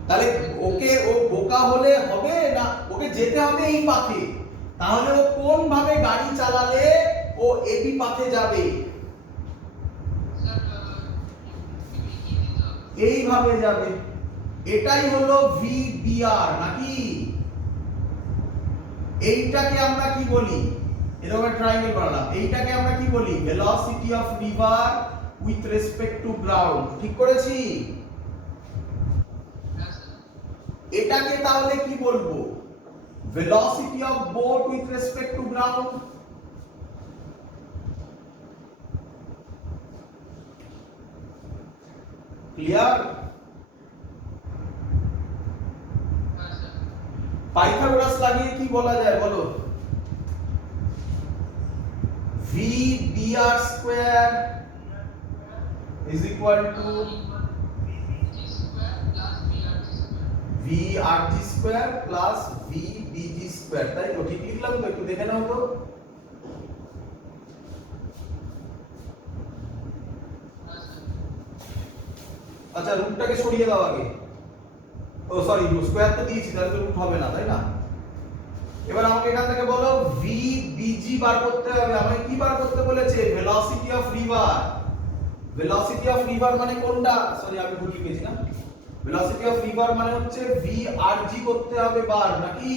তাহলে ওকে, ও বোকা হলে হবে না, ওকে যেতে হবে এই পথে, তাহলে ও কোন ভাবে গাড়ি চালালে ও এবি পথে যাবে? এইভাবে যাবে, এটাই হলো ভিবিআর নাকি? এইটাকে আমরা কি বলি? এরকম একটা ট্রায়াঙ্গেল বানালাম, এইটাকে আমরা কি বলি? Velocity of river with respect to ground. ঠিক করেছি? এটাকে তাহলে কি বলবো? Velocity of boat with respect to ground. Clear? Pythagoras লাগিয়ে কি বলা যায় বলো? V B R square is equal to V R G square plus V B G square. তাই তো? ঠিক লিখলাম তো? একটু দেখে নাও তো। আচ্ছা, রুটটাকে সরিয়ে দাও আগে। ও সরি, স্কয়ার তো দিয়েছি, তাহলে তো রুট হবে না, তাই না? এবার আমাকে এখান থেকে বলো ভি বিজি বার করতে হবে। আমাকে কি বার করতে বলেছে? Velocity of river. Velocity of river মানে কোনটা? সরি, আমি ভুল লিখেছি না। ভেলোসিটি অফ রিভার মানে হচ্ছে ভি আর জি করতে হবে বার, নাকি?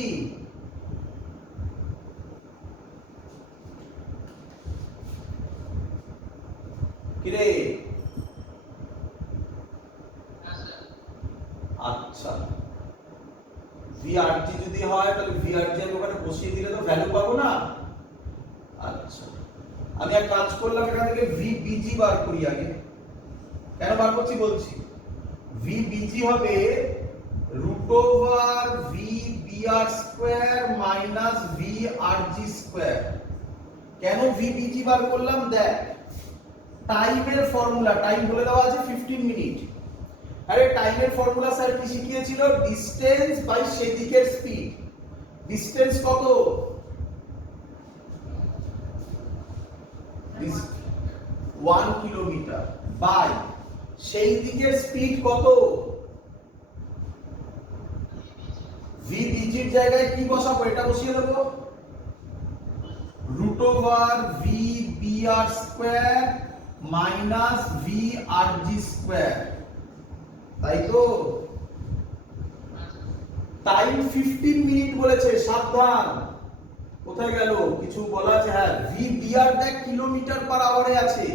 কি রে? আচ্ছা, ভিআরজি যদি হয় তাহলে ভিআরজি আমি ওখানে বসিয়ে দিলে তো ভ্যালু পাবো না। আচ্ছা, আমি এক কাজ করলাম, এখান থেকে ভিবিজি বার করি আগে। কেন বার করছি বলছি। ভিবিজি হবে √VBR² মাইনাস VRG স্কয়ার। কেন ভিবিজি বার করলাম? দেখ, টাইমের ফর্মুলা, টাইম বলে দেওয়া আছে 15 মিনিট। আরে টাইমের ফর্মুলা স্যার কি শিখিয়েছিল? ডিসটেন্স বাই সেদিকের স্পিড। ডিসটেন্স কত? 1 কিলোমিটার বাই সেই দিকের স্পিড কত? ভিবিজির জায়গায় কি বসাবো? এটা বসিয়ে দেবো √VBR² মাইনাস VRG²। তাই তো? টাইম 15 মিনিট বলেছে, সাবধান। কোথায় গেল? কিছু বলা আছে? হ্যাঁ, ভিবিআর দেখ কিলোমিটার/আওয়ারে আছে,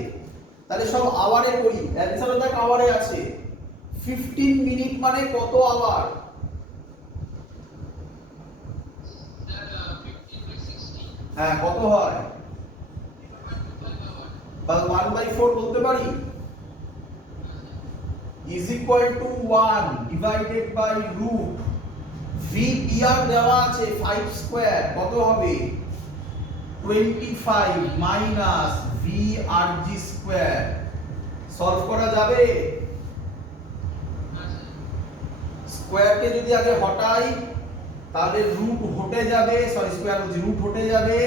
তাহলে সব আওয়ারে করি। অ্যানসারও দেখ আওয়ারে আছে। 15 মিনিট মানে কত আওয়ার? হ্যাঁ, কত হয়? বা 1/4 বলতে পারি, is equal to 1 divided by root VPR দেওয়া আছে 5 স্কয়ার, কত হবে 25 মাইনাস VRG স্কয়ার। সলভ করা যাবে? স্কয়ারকে যদি আগে হটাই তাহলে রুট হটে যাবে, সরি স্কয়ার বলছি, রুট হটে যাবে,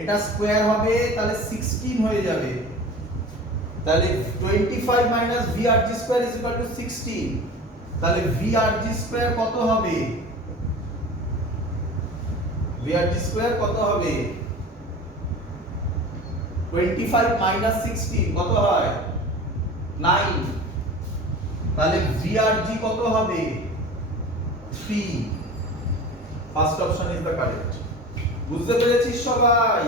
এটা স্কয়ার হবে, তাহলে 16 হয়ে যাবে। তাহলে 25 minus VRG square is equal two 16। তাহলে VRG স্কয়ার কত হবে? VRG স্কয়ার কত হবে? 25 মাইনাস 16 কত হয়? 9। তাহলে VRG কত হবে? 3। First option is the correct. বুঝতে পেরেছিস সবাই?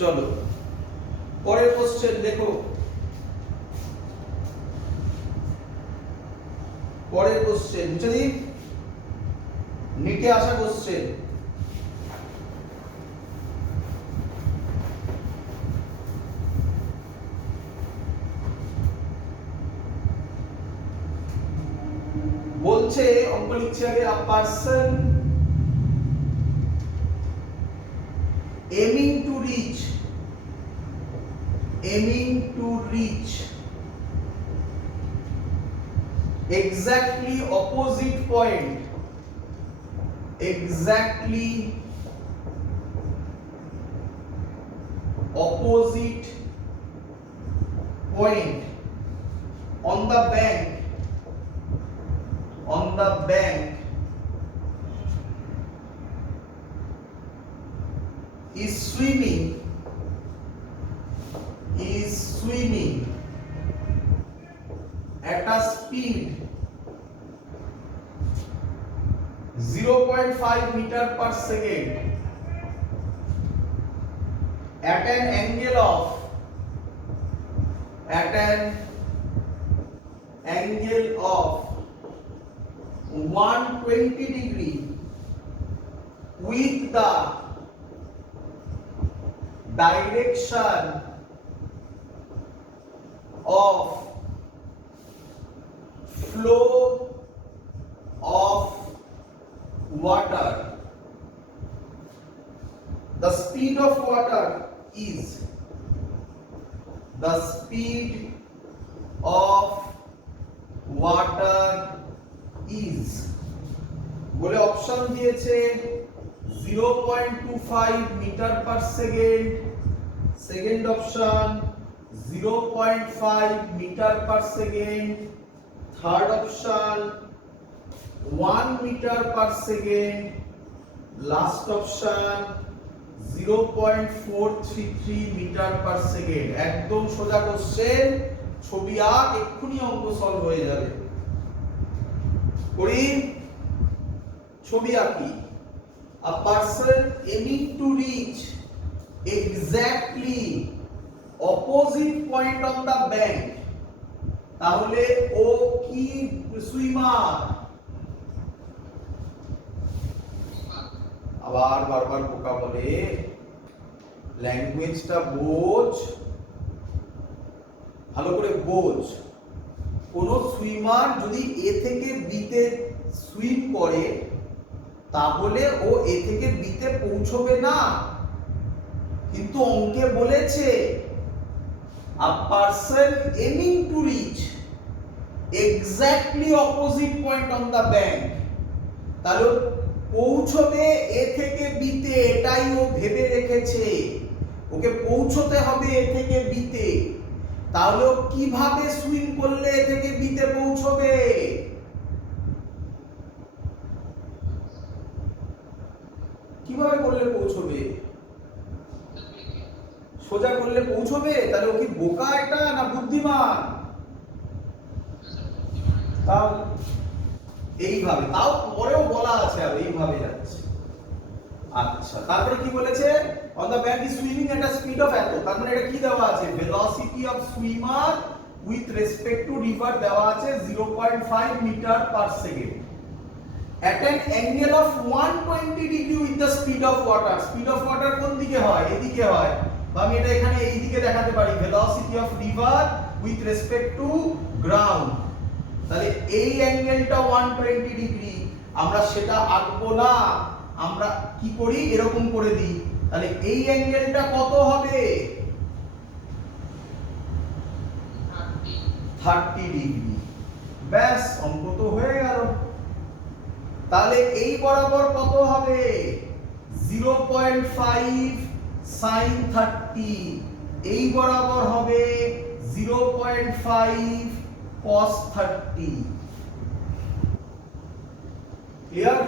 চলো পরের কোশ্চেন দেখো। পরের কোশ্চেন বুঝলি, নিটে আসা কোশ্চেন। বলছে অঙ্ক লিখছে আগে, a person aiming to reach exactly opposite point on the bank is swimming at a speed 0.5 meter per second at an angle of 120 degree with the direction of flow of water. The speed of water is বলে option দিয়েছে 0.25 metre per second, second option 0.5 metre per second, third option 1 metre per second, last option 0.433 metre per second. একদম সোজা question, ছবি আঁক, এক্ষুনি অঙ্ক solve হয়ে যাবে। করি, ছবি আঁকি। A person aiming to reach exactly opposite point on the bank, তাহলে ও কি সুইমার? আবার বারবার বোকা বলে, ল্যাঙ্গুয়েজটা বোঝ, ভালো করে বোঝ। কোন সুইমার যদি এ থেকে বি তে সুইম করে তাহলে ও এ থেকে বি তে পৌঁছবে না, কিন্তু অঙ্কে বলেছে a person aiming to reach exactly opposite point on the bank, তাহলে পৌঁছবে এ থেকে বি তে, এটাই ও ভেবে রেখেছে, ওকে পৌঁছতে হবে এ থেকে বি তে। তাহলে ও কিভাবে সুইম করলে এ থেকে বি তে পৌঁছবে? কিভাবে করলে পৌঁছবে? সোজা করলে পৌঁছবে? তাহলে ও কি বোকা এটা না বুদ্ধিমান? তাও এইভাবে, তাও পরেও বলা আছে আর এইভাবে যাচ্ছে। আচ্ছা, তারপরে কি বলেছে? On the bank is swimming at a speed of এত, তার মানে এটা কি দেওয়া আছে? Velocity of swimmer with respect to river দেওয়া আছে 0.5 metre per second. at an angle of 120 degree with the speed of water. Speed of water কোন দিকে হয়? এদিকে হয়। বা আমি এটা এখানে এই দিকে দেখাতে পারি, velocity of river with respect to ground। তাহলে এই অ্যাঙ্গেলটা 120 ডিগ্রি, আমরা সেটা আঁকবো না, আমরা কি করি এরকম করে দিই। তাহলে এই অ্যাঙ্গেলটা কত হবে? 30 ডিগ্রি। ব্যাস, অঙ্ক তো হয়ে গেল। তাহলে এই বরাবর কত হবে? 0.5 sin 30, এই বরাবর হবে 0.5 cos 30। ক্লিয়ার?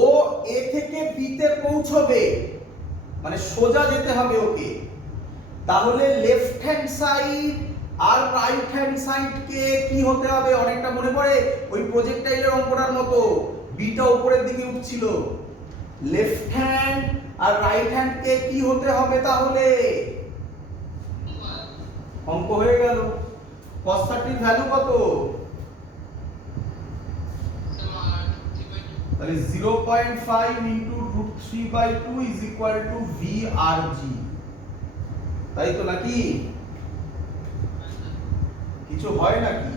ও এ থেকে বি তে পৌঁছবে, মানে সোজা যেতে হবে ওকে। তাহলে লেফট হ্যান্ড সাইড আর রাইট হ্যান্ড সাইড কে কি হতে হবে? অনেকটা মনে পড়ে ওই প্রজেক্টাইলের অঙ্কটার মতো, বিটা উপরের দিকে উঠছিল। লেফট হ্যান্ড আর রাইট হ্যান্ড কে কি হতে হবে তাহলে? অঙ্ক হয়ে গেল। cos 30 এর ভ্যালু কত? তাহলে 0.5 into √3/2 is equal to VRG। তাই তো নাকি? কিছু হয় নাকি?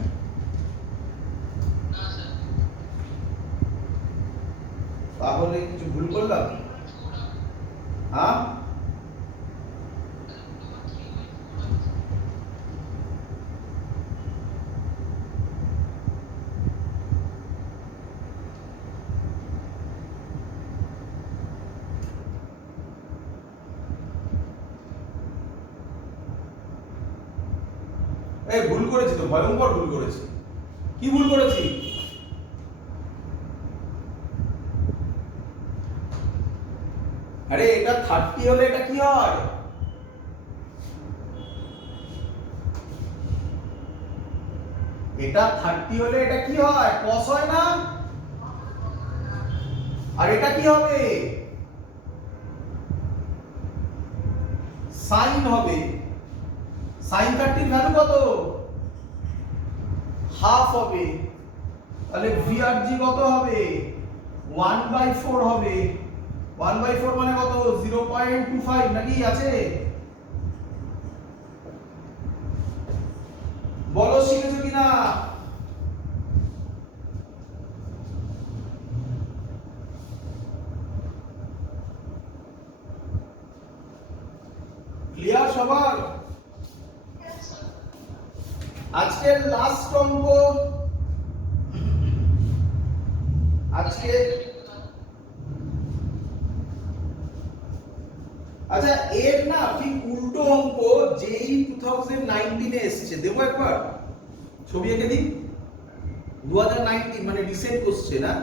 তাহলে কিছু ভুল করলাম? হ্যাঁ, এই ভুল করেছি তো, ভয়ঙ্কর ভুল করেছি। কি ভুল করেছি? আরে এটা 30 হলে এটা কি হয়? এটা 30 হলে এটা কি হয়? cos হয় না? আর এটা কি হবে? sin হবে। sin 30 এর ভ্যালু কত? হাফ হবে। তাহলে VRG কত হবে? 1/4 হবে। 1/4 মানে কত? 0.25 নাকি আছে? বলো শিখেছো কিনা? ক্লিয়ার সবার? আজকের লাস্ট অঙ্ক, আজকে আচ্ছা এর না ঠিক উল্টো অঙ্ক যেই 2019 এ এসেছে, দেবো একবার ছবি এঁকে দিই। 2019 মানে রিসেন্ট কোশ্চেন। না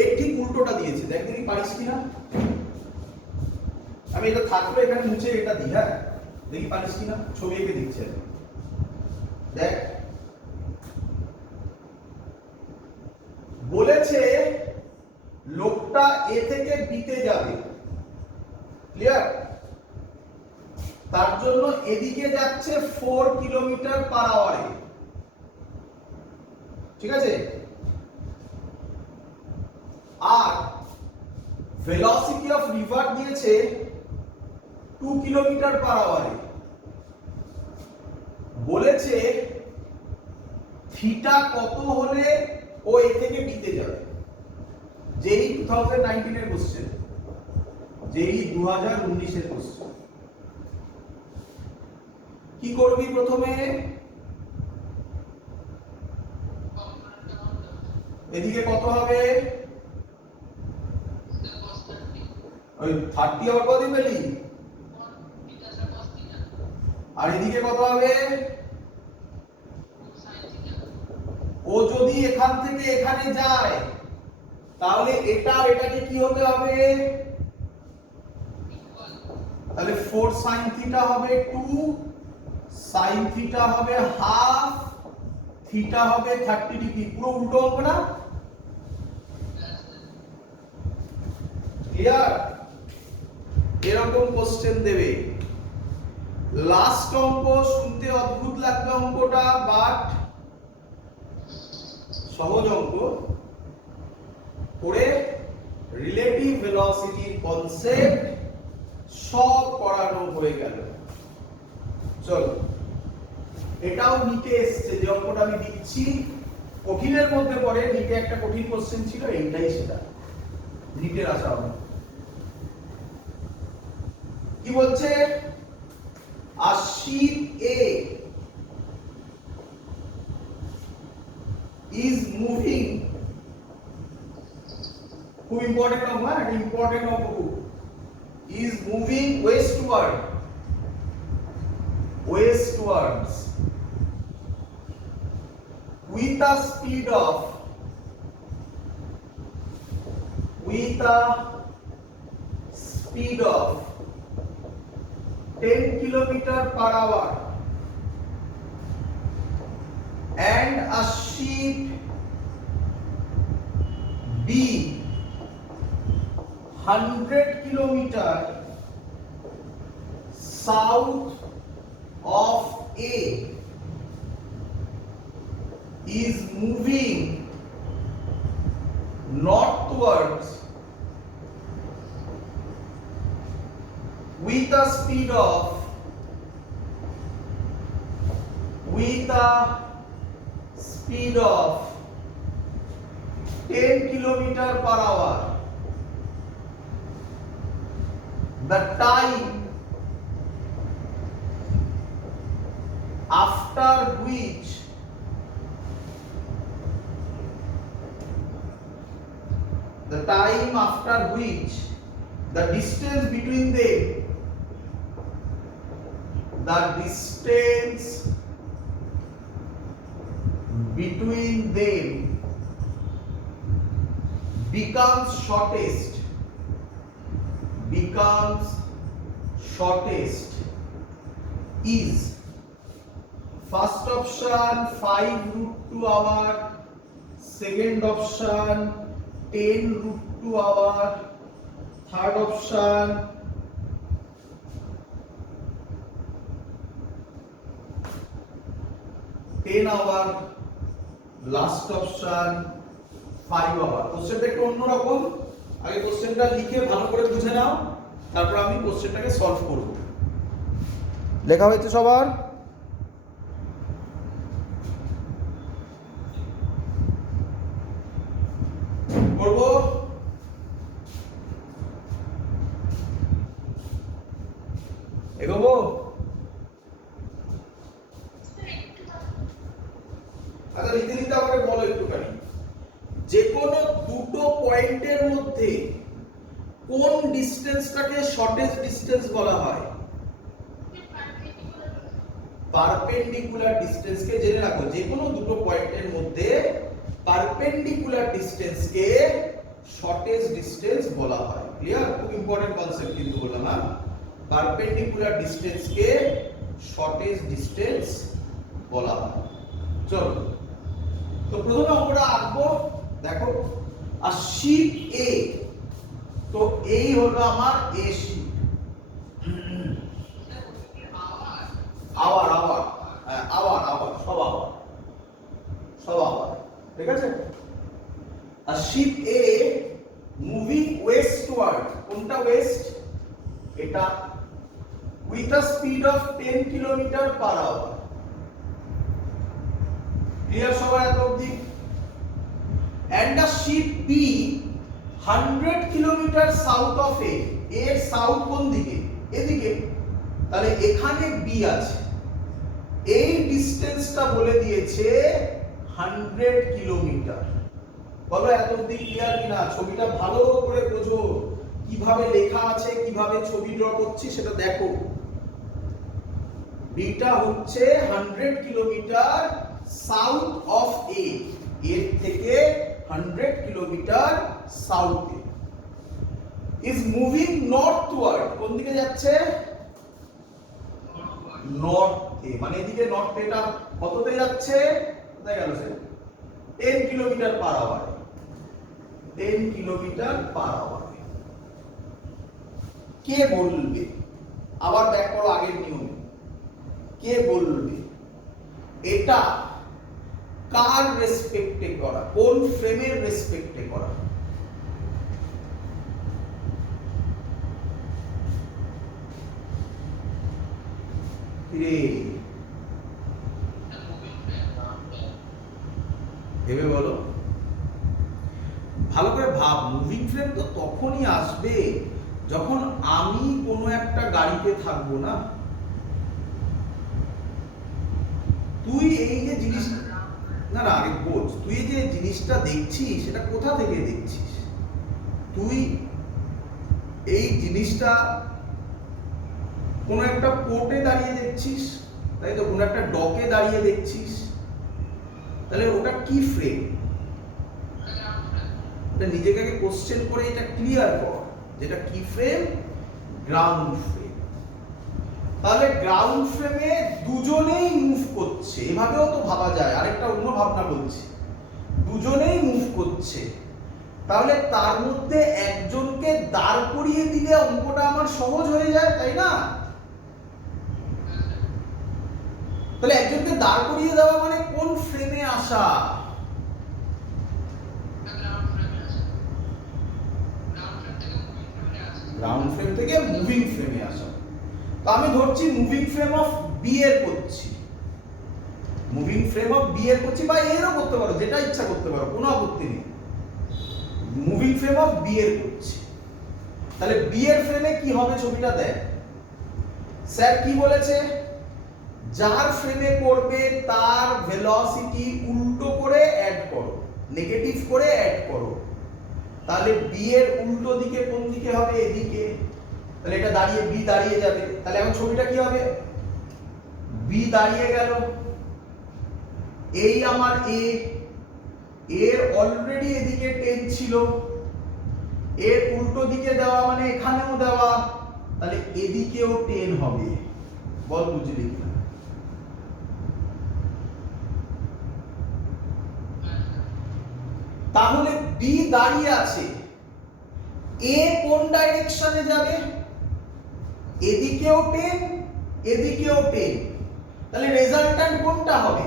এর ঠিক উল্টোটা দিয়েছে, দেখ দেখি পারিস কিনা। আমি এটা থাকবে এখানে মুছে এটা দিই, হ্যাঁ দেখি পারিস কিনা। ছবি এঁকে দিচ্ছে, দেখ। বলেছে লোকটা এ থেকে বি তে যাবে, ক্লিয়ার? তার জন্য এদিকে যাচ্ছে 4 কিলোমিটার পার আওয়ারে, ঠিক আছে? আর ভেলোসিটি অফ রিভার দিয়েছে 2 কিলোমিটার পার আওয়ারে। বলেছে থিটা কত হলে ও এ থেকে বি তে যাবে। যেই 2019 এর কোশ্চেন, যেই 2019 এর কোশ্চেন। কি করবি প্রথমে? এদিকে কত হবে? ওই 30 আবার কত পেলি? আর এদিকে কত হবে? ও যদি এখান থেকে এখানে যায় তাহলে এটা এটাকে কি হতে হবে? তাহলে 4 sin থিটা হবে 2, sin থিটা হবে হাফ, থিটা হবে 30 ডিগ্রি। পুরো উল্টো অঙ্ক না? ক্লিয়ার? এরকম কোশ্চেন দেবে লাস্ট অঙ্ক, শুনতে অদ্ভুত লাগবে অঙ্কটা, বাট সহজ অঙ্ক করে রিলেটিভ ভেলোসিটির কনসেপ্ট সব করানো হয়ে গেল। চলো, এটাও নিতে এসছে, যে অঙ্কটা আমি দিচ্ছি কঠিনের মধ্যে পড়ে, নিতে একটা কঠিন কোশ্চেন ছিল, এইটাই সেটা নিতে আসা হবে। কি বলছে? a sheep A is moving, খুব ইম্পর্টেন্ট অঙ্ক, একটা ইম্পর্টেন্ট অঙ্ক, is moving westwards with a speed of 10 kilometer per hour, and a sheep B 100 kilometer south of A is moving northwards with a speed of 10 kilometer per hour. The time after which the distance between them becomes shortest is first option 5√2 hour, second option 10√2 hour, third option 10 hour, last option 5 hour। কোশ্চেনটা একটু অন্যরকম, আগে কোশ্চেনটা লিখে ভালো করে বুঝে নাও, তারপর আমি কোশ্চেনটাকে সলভ করব। লেখা হয়েছে সবার? করব? এগোবো? আচ্ছা, লিখতে লিখতে আমাকে বলো একটুখানি, যে কোনো দুটো পয়েন্টের মধ্যে কোন ডিসটেন্সটাকে শর্টেস্ট ডিসটেন্স বলা হয়? পারপেন্ডিকুলার ডিসটেন্সকে জেনে রাখো, যে কোনো দুটো পয়েন্টের মধ্যে পারপেন্ডিকুলার ডিসটেন্সকে শর্টেস্ট ডিসটেন্স বলা হয়। ক্লিয়ার? খুব ইম্পর্টেন্ট কনসেপ্ট কিন্তু বললাম, না? পারপেন্ডিকুলার ডিসটেন্সকে শর্টেস্ট ডিসটেন্স বলা হয়। চলো, তো প্রথমে আমরা আঁকবো, দেখো, আর শিপ এ, তো এই হলো আমার এ শিপ, আওয়ার সব আওয়ার, ঠিক আছে? আর শিপ এ মুভিং ওয়েস্টওয়ার্ড, কোনটা ওয়েস্ট? এটা, with a speed of 10 kilometer per hour. Clear সবাই এত অবধি? and a ship B 100 kilometer south of A, এর সাউথ কোন দিকে? এদিকে, তাহলে এখানে বি আছে, এই ডিসটেন্সটা বলে দিয়েছে 100 কিলোমিটার। বলো এত অবধি ক্লিয়ার কিনা? ছবিটা ভালো করে বোঝো, কিভাবে লেখা আছে, কিভাবে ছবি ড্র করছি সেটা দেখো। বিটা হচ্ছে 100 কিলোমিটার সাউথ অফ এ, এর থেকে 100 কিলোমিটার সাউথে। ইজ মুভিং নর্থওয়ার্ড, কোন দিকে যাচ্ছে? নর্থে, মানে এদিকে নর্থে, এটা কততে যাচ্ছে? কোথায় গেল সে? 10 kilometer per hour, 10 kilometer per hour. কে বলবে? আবার ব্যাক করো আগের নিয়মে, কে বলবে এটা কার রেসপেক্টে করা, কোন ফ্রেমের রেসপেক্টে করা? ভেবে বলো, ভালো করে ভাব। মুভিং ফ্রেম তো তখনই আসবে যখন আমি কোনো একটা গাড়িতে থাকবো না। তুই এই যে জিনিস, না না আগে বোঝ, তুই যে জিনিসটা দেখছিস সেটা কোথা থেকে দেখছিস? তুই এই জিনিসটা কোনো একটা পোর্টে দাঁড়িয়ে দেখছিস, তাই তো, কোনো একটা ডকে দাঁড়িয়ে দেখছিস, তাহলে ওটা কি ফ্রেম? এটা নিজেকে কোশ্চেন করে এটা ক্লিয়ার কর, যেটা কি ফ্রেম? Ground frame. তাহলে গ্রাউন্ড ফ্রেমে দুজনেই মুভ করছে, এভাবেও তো ভাবা যায়। আরেকটা অন্য ভাবনা বলছি, দুজনেই মুভ করছে, তাহলে তার মধ্যে একজনকে দাঁড় করিয়ে দিলে অঙ্কটা আমার সহজ হয়ে যায়, তাই না? তাহলে একজনকে দাঁড় করিয়ে দেওয়া মানে কোন ফ্রেমে আসা? গ্রাউন্ড ফ্রেম থেকে মুভিং ফ্রেমে আসা। তো আমি ধরছি মুভিং ফ্রেম অফ বি এর করছি, মুভিং ফ্রেম অফ বি এর করছি, বা এরও করতে পারো, যেটা ইচ্ছা করতে পারো, কোনো আপত্তি নেই। মুভিং ফ্রেম অফ বি এর করছি, তাহলে বি এর ফ্রেমে কি হবে ছবিটা দেখ। স্যার কি বলেছে? যার ফ্রেমে করবে তার ভেলোসিটি উল্টো করে অ্যাড করো, নেগেটিভ করে অ্যাড করো। তাহলে বি এর উল্টো দিকে কোন দিকে হবে? এদিকে। তাহলে এটা দাঁড়িয়ে বি দাঁড়িয়ে যাবে। তাহলে এখন ছবিটা কি হবে? বি দাঁড়িয়ে গেল, এই আমার এ, এর অলরেডি এদিকে টেন ছিল, এর উল্টো দিকে দেওয়া মানে এখানেও দেওয়া, তাহলে এদিকেও টেন হবে। বল বুঝলি কিনা? তাহলে বি দাঁড়িয়ে আছে, এ কোন ডাইরেকশনে যাবে? এদিকেও টেন, এদিকেও টেন, তাহলে রেজাল্ট্যান্ট কোনটা হবে?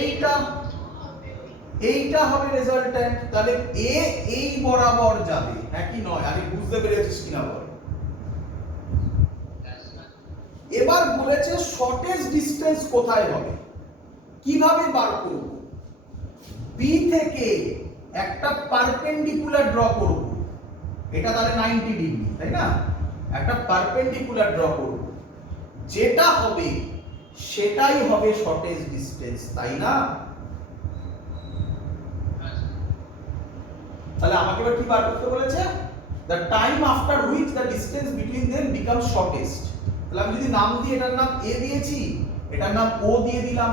এইটা, এইটা হবে রেজাল্ট্যান্ট। তাহলে এ এই বরাবর যাবে, হ্যাঁ কি নয়? আগে বুঝতে পেরেছিস কিনা বল। এবার বলেছে শর্টেস্ট ডিসটেন্স কোথায় হবে, কিভাবে বার করব? বি থেকে একটা পারপেন্ডিকুলার ড্র করব, এটা তাহলে 90 ডিগ্রি, তাই না? একটা পারপেন্ডিকুলার ড্র করব, যেটা হবে সেটাই হবে শর্টেস্ট ডিসটেন্স, তাই না? তাহলে আমাকে এবার কি বার করতে বলেছে? the time after which the distance between them becomes shortest। তাহলে আমি যদি নাম দিই, এটার নাম এ দিয়েছি, এটার নাম ও দিয়ে দিলাম,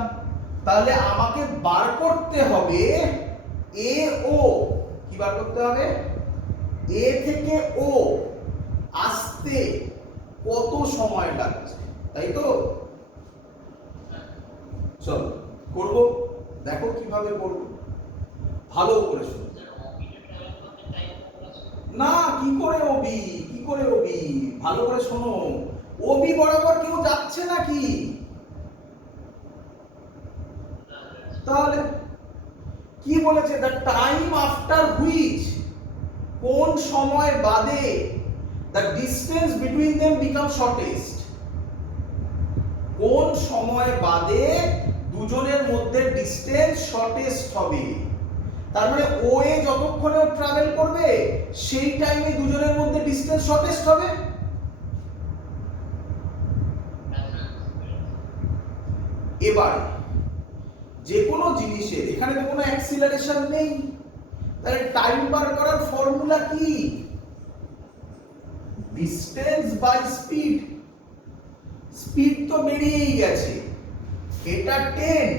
তাহলে আমাকে বার করতে হবে এ ও। কি বার করতে হবে? এ থেকে ও আসতে কত সময় লাগছে, তাই তো? চলো করব, দেখো কিভাবে করব, ভালো করে শোনো। না, কি করে ওবি, কি করে ওবি, ভালো করে শোনো। ওবি বরাবর কেউ যাচ্ছে নাকি? তাহলে কি বলেছে? দ্য টাইম আফটার হুইচ, কোন সময় বাদে, the distance between them become shortest, কোন সময় বাদে দুজনের মধ্যে ডিসটেন্স শর্টেস্ট হবে। তার মানে ও এ যতক্ষণে ট্রাভেল করবে সেই টাইমে দুজনের মধ্যে ডিসটেন্স শর্টেস্ট হবে। এবার যে কোনো জিনিসের এখানে তো কোনো অ্যাক্সিলারেশন নেই, তাহলে টাইম বার করার ফর্মুলা কি? Distance by speed. স্পিড তো বেরিয়েই গেছে, এটা 10,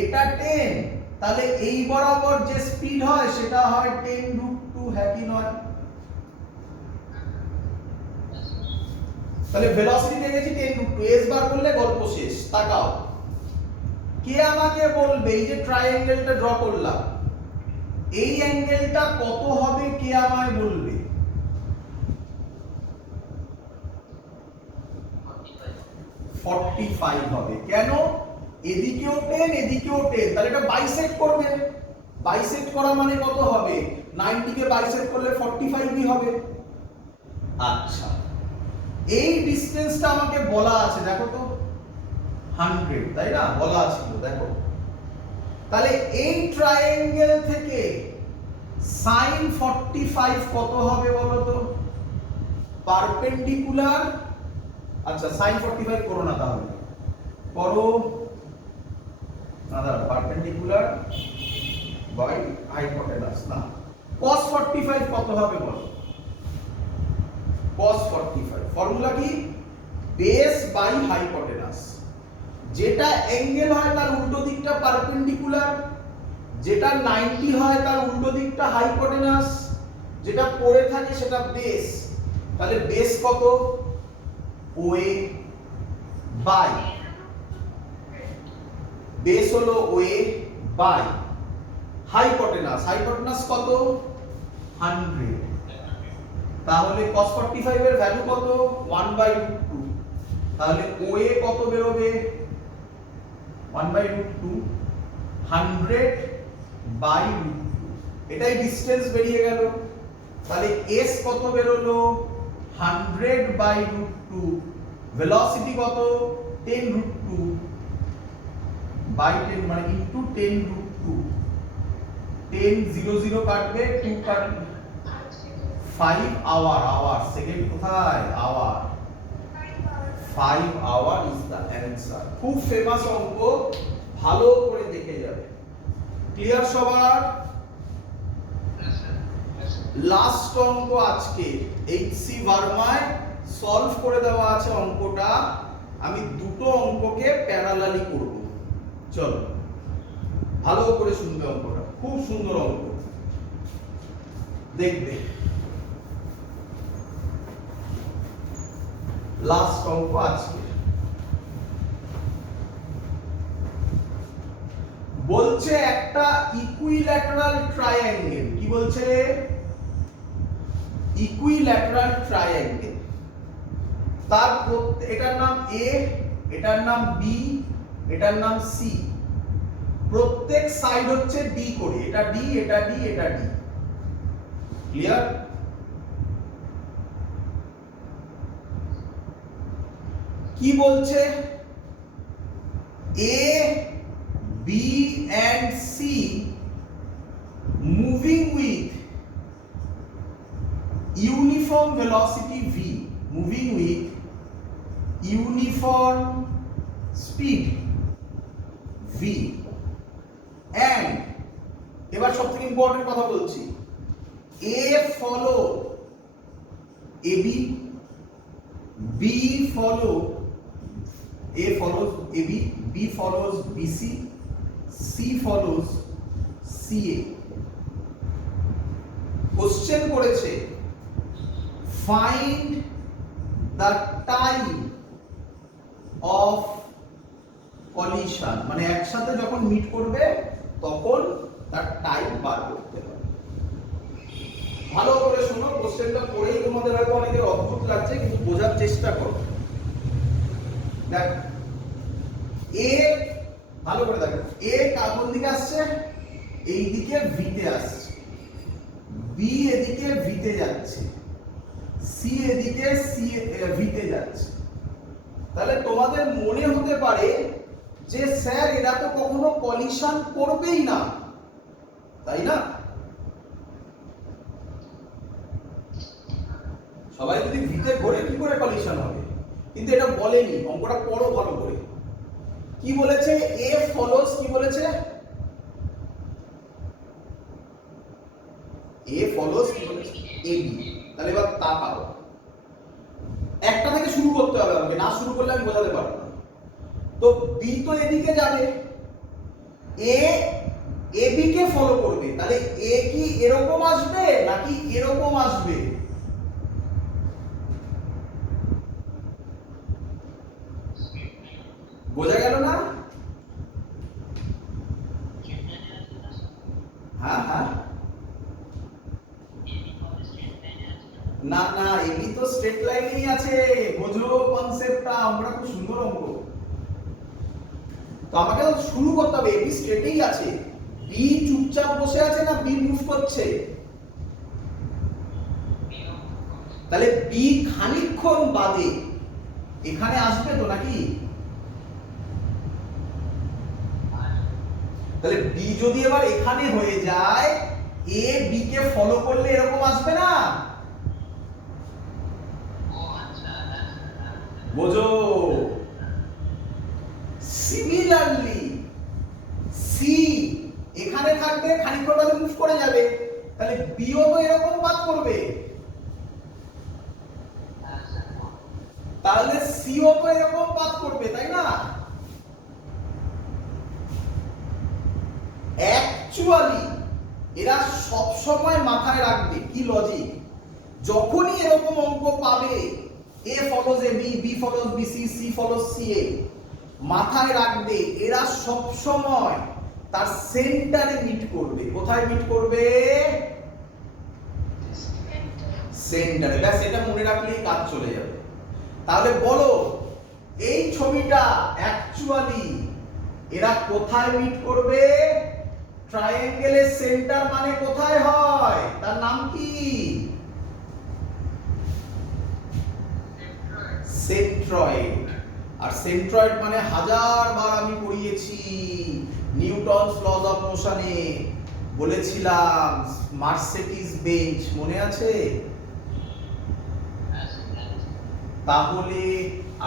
এটা 10, তাহলে এই বরাবর যে স্পিড হয় সেটা হয় 10√2, হ্যাঁ কি নয়? তাহলে ভেলোসিটি পেয়ে গেছি 10√2, এস বার করলে গল্প শেষ। তাকাও, কে আমাকে বলবে এই যে ট্রায়াঙ্গেলটা ড্র করলাম, এই অ্যাঙ্গেলটা কত হবে? কে আমায় বলবে? 45 হবে। কেন? এদিকেও 10 এদিকেও 10, তাহলে এটা বাইসেক্ট করবে। বাইসেক্ট করা মানে কত হবে? 90 কে বাইসেক্ট করলে 45ই হবে। আচ্ছা, এই ডিসটেন্সটা আমাকে বলা আছে, দেখো তো 100, তাই না? বলা ছিল, দেখো। তাহলে এই ট্রায়াঙ্গেল থেকে sin 45 কত হবে বলো তো? পারপেন্ডিকুলার, আচ্ছা sin 45 করো না, তাহলে করো না, পারপেন্ডিকুলার বাই হাইপোটেনাস। না, cos 45 কত হবে বলো? cos 45 ফর্মুলা কি? Base by hypotenuse. যেটা অ্যাঙ্গেল হয় তার উল্টো দিকটা পারপেন্ডিকুলার, যেটা 90 হয় তার উল্টো দিকটা হাইপোটেনাস, যেটা পড়ে থাকে সেটা বেস। তাহলে বেস কত? ওএ বাই, বেস হলো ওএ বাই হাইপোটেনাস। হাইপোটেনাস কত? 100। তাহলে cos 45 এর ভ্যালু কত? 1/√2। তাহলে ওএ কত বেরোবে? 1/√2, 100/√2। এটাই ডিসটেন্স বেরিয়ে গেল। তাহলে s কত বেরোলো? 100/√2। ভেলোসিটি কত? 10√2 বাই 10, মানে ইনটু 10√2। 10 0 0 কাটবে, 2 কাটবে, 5 আওয়ার। আওয়ার সেকেন্ড কোথায়? Hour. 5 hour is the answer. খুব ফেমাস অঙ্ক, ভালো করে দেখে যাবে। ক্লিয়ার সবার? লাস্ট অঙ্ক আজকে এইচসি ভার্মায় সলভ করে দেওয়া আছে অঙ্কটা। আমি দুটো অঙ্ককে প্যারালালি করব। চলো ভালো করে শুনবে অঙ্কটা, খুব সুন্দর অঙ্ক, দেখবে। লাস্ট অঙ্ক আজকে বলছে একটা ইকুইল্যাটারাল ট্রায়াঙ্গেল। কি বলছে? Equilateral triangle. তার এটার নাম এ, এটার নাম বি, এটার নাম সি। প্রত্যেক সাইড হচ্ছে ডি করে, এটা ডি, এটা ডি, এটা ডি। ক্লিয়ার? কি বলছে? এ, B and C moving with uniform velocity v, moving with uniform speed v, and এবার সবথেকে ইম্পর্টেন্ট কথা বলছি, A follow AB, B follow, A follows AB, B follows BC, C follows CA. Question করেছে find the time of collision, মানে একসাথে যখন meet করবে তখন তার টাইম বার করতে হবে। ভালো করে শোনো, কোশ্চেনটা পড়েই তোমাদের হয়তো অনেকের অদ্ভুত লাগছে, কিন্তু বোঝার চেষ্টা করো। দেখ, এ ভালো করে দেখো, এ কোন দিকে আসছে? এই দিকে ভিতে আসছে, বি এদিকে ভিতে যাচ্ছে, সি এদিকে ভিতে যাচ্ছে। তাহলে তোমাদের মনে হতে পারে যে স্যার এরা তো কখনো কলিশন করবেই না, তাই না? সবাই যদি ভিতে ঘোরে কি করে কলিশন হবে? কিন্তু এটা বলেনি, অঙ্কটা পড়ো ভালো করে। কি বলেছে? এ ফলোস, কি বলেছে? এ ফলোস কি বলেছে? এবি। তাহলে এবার তাকাও, একটা থেকে শুরু করতে হবে আমাকে, না শুরু করলে আমি বোঝাতে পারবো না। তো বি তো এদিকে যাবে, এ এবি কে ফলো করবে, তাহলে এ কি এরকম আসবে নাকি এরকম আসবে? বোঝা গেল না? হ্যাঁ হ্যাঁ, না না, এবি তো স্ট্রেট লাইনেই আছে, বোঝো কনসেপ্টটা, আমরা খুব সুন্দর অঙ্ক। তো আমাকে তো শুরু করতে হবে, এবি স্ট্রেটেই আছে, বি চুপচাপ বসে আছে না বি মুভ করছে? তাহলে বি খানিকক্ষণ বাদে এখানে আসবে তো নাকি? তাহলে বি যদি এবার এখানে হয়ে যায়, এ বি কে ফলো করলে এরকম আসবে না? বোঝো? সিমিলারলি সি এখানে থাকবে, খানিকক্ষণ বাদে মুভ করে যাবে, তাহলে বিও তো এরকম পাথ করবে, তাহলে সিও তো এরকম পাথ করবে, তাই না? অ্যাকচুয়ালি এরা সব সময় মাথায় রাখবে কি লজিক, যখনই এরকম অঙ্ক পাবে A follows A B, B follows B C, C follows C A, মাথায় রাখবে এরা সব সময় তার সেন্টারে মিট করবে। কোথায় মিট করবে? সেন্টারে। ব্যাস এটা মনে রাখলেই কাজ চলে যাবে। তাহলে বলো এই ছবিটা অ্যাকচুয়ালি এরা কোথায় মিট করবে? ট্রায়াঙ্গেলের সেন্টার মানে কোথায় হয়? তার নাম কি? সেন্ট্রয়েড। আর সেন্ট্রয়েড মানে হাজারবার আমি পড়িয়েছি নিউটনস লজ অফ মোশনে, বলেছিলাম মার্সেডিস বেঞ্চ, মনে আছে? তাহলে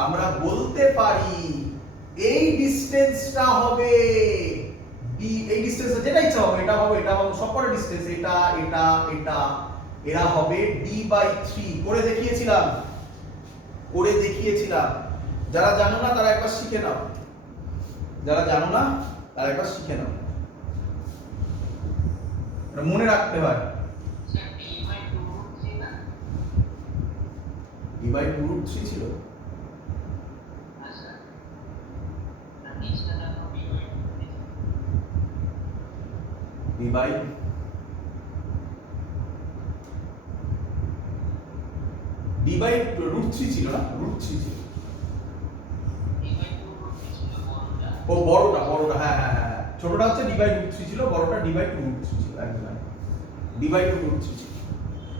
আমরা বলতে পারি এই ডিসটেন্সটা হবে বি, এই ডিসটেন্স যেটা ইচ্ছা হবে, এটা হবে, এটা হবে, সবকটা ডিসটেন্স, এটা এটা এটা, এরা হবে d/3। করে দেখিয়েছিলাম, করে দেখিয়েছিলাম। যারা জানো না তারা একবার শিখে নাও, যারা জানো না তারা একবার শিখে নাও, এটা মনে রাখতে হয়। d/2√3 ছিল, d/√3 ছিল না, √3 ছিল। ও বড়টা, বড়টা, হ্যাঁ হ্যাঁ হ্যাঁ, ছোটটা হচ্ছে d/√3 ছিল, বড়টা d/2√3 ছিল, একদম d/2√3 ছিল।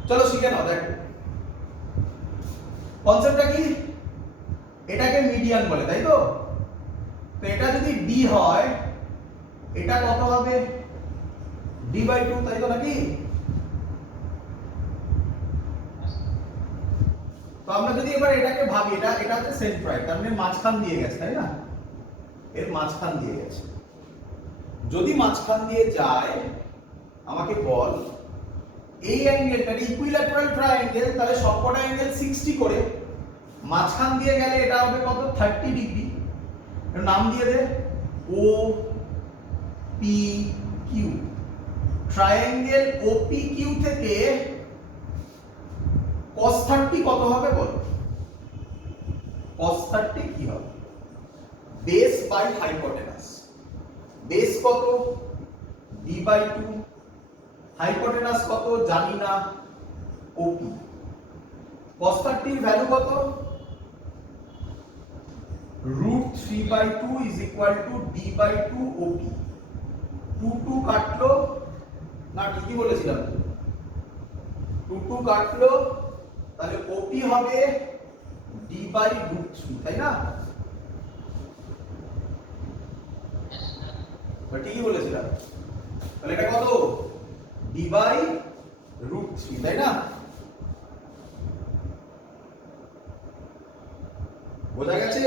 চলো শিখে নাও। দেখো কনসেপ্টটা কি, এটাকে মিডিয়ান বলে, তাই তো? তো এটা যদি d হয়, এটা কত হবে? d/2, তাই তো নাকি? তো আমরা যদি এবার এটাকে ভাবি, এটা এটা হচ্ছে সেন্ট্রয়েড, তার মানে মাঝখান দিয়ে গেছে, তাই না? এর মাঝখান দিয়ে গেছে। যদি মাঝখান দিয়ে যায়, আমাকে বল এই অ্যাঙ্গেলটা ইকুইল্যাটারাল ট্রায়াঙ্গেল, তাহলে সবকটা অ্যাঙ্গেল 60 করে, মাঝখান দিয়ে গেলে এটা হবে কত? 30 ডিগ্রি। এর নাম দিয়ে দে O P Q. Triangle OPQ থেকে cos 30 কত হবে বল? cos 30 কি হবে? Base by hypotenuse. বেস কত? d/2, হাইপোটেনাস কত জানি না, OP। cos 30 এর ভ্যালু কত? √3/2 is equal to d/2 OP। 2 কাটলো না, ঠিকই বলেছিলাম, 2 কাটলো, তাহলে OP হবে d/√3, তাই না? ঠিকই বলেছিলাম। তাহলে এটা কত? d/√3, তাই না? বোঝা গেছে?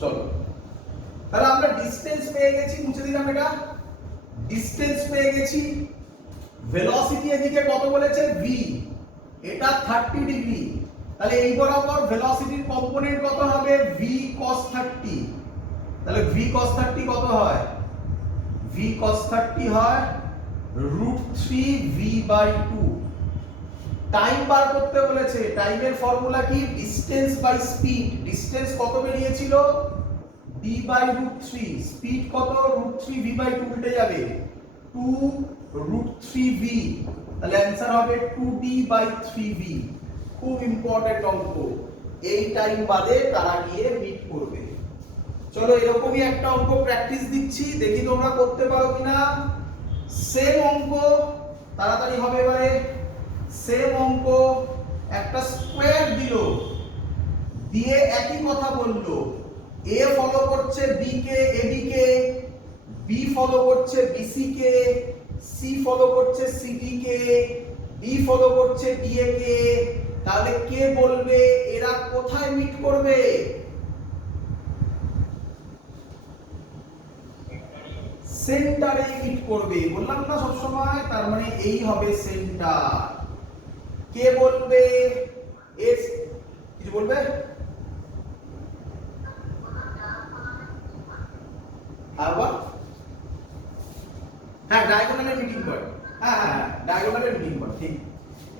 চলো তাহলে আমরা ডিসটেন্স পেয়ে গেছি, মুছে দিলাম এটা, ডিসটেন্স পেয়ে গেছি। ভেলোসিটি এদিকে কত বলেছে? v, এটা 30 ডিগ্রি, তাহলে এই বরাবর ভেলোসিটির কম্পোনেন্ট কত হবে? v cos 30। তাহলে v cos 30 কত হয়? v cos 30 হয় √3v/2। টাইম বার করতে বলেছে, টাইমের ফর্মুলা কি? Distance by speed. ডিসটেন্স কত বেরিয়েছিল? d d/√3 স্পিড কত √3v/2 উল্টে যাবে 2√3v, তাহলে অ্যানসার হবে 2d/3v। খুব ইম্পর্টেন্ট অঙ্ক, এই টাইম বাদে তারা গিয়ে মিট করবে। চলো এরকমই একটা অঙ্ক প্র্যাকটিস দিচ্ছি, দেখি তোমরা করতে পারো কিনা। সেম অঙ্ক, তাড়াতাড়ি হবে এবারে। সেম অঙ্ক, একটা স্কোয়ার দিল, দিয়ে একই কথা বললো, এ ফলো করছে বি কে, এবি কে, বি ফলো করছে বিসি কে, সি ফলো করছে সিডি কে, ডি ফলো করছে ডিএ কে। তাহলে কে বলবে এরা কোথায় মিট করবে? সেন্টারে মিট করবে, বললাম না সব সময়, তার মানে এই হবে সেন্টার। কে বলবে? এস কিছু বলবে? আবার হ্যাঁ, ডায়াগোনালের মিটিং পয়েন্ট। হ্যাঁ হ্যাঁ হ্যাঁ, ডায়াগোনালের মিটিং পয়েন্ট, ঠিক।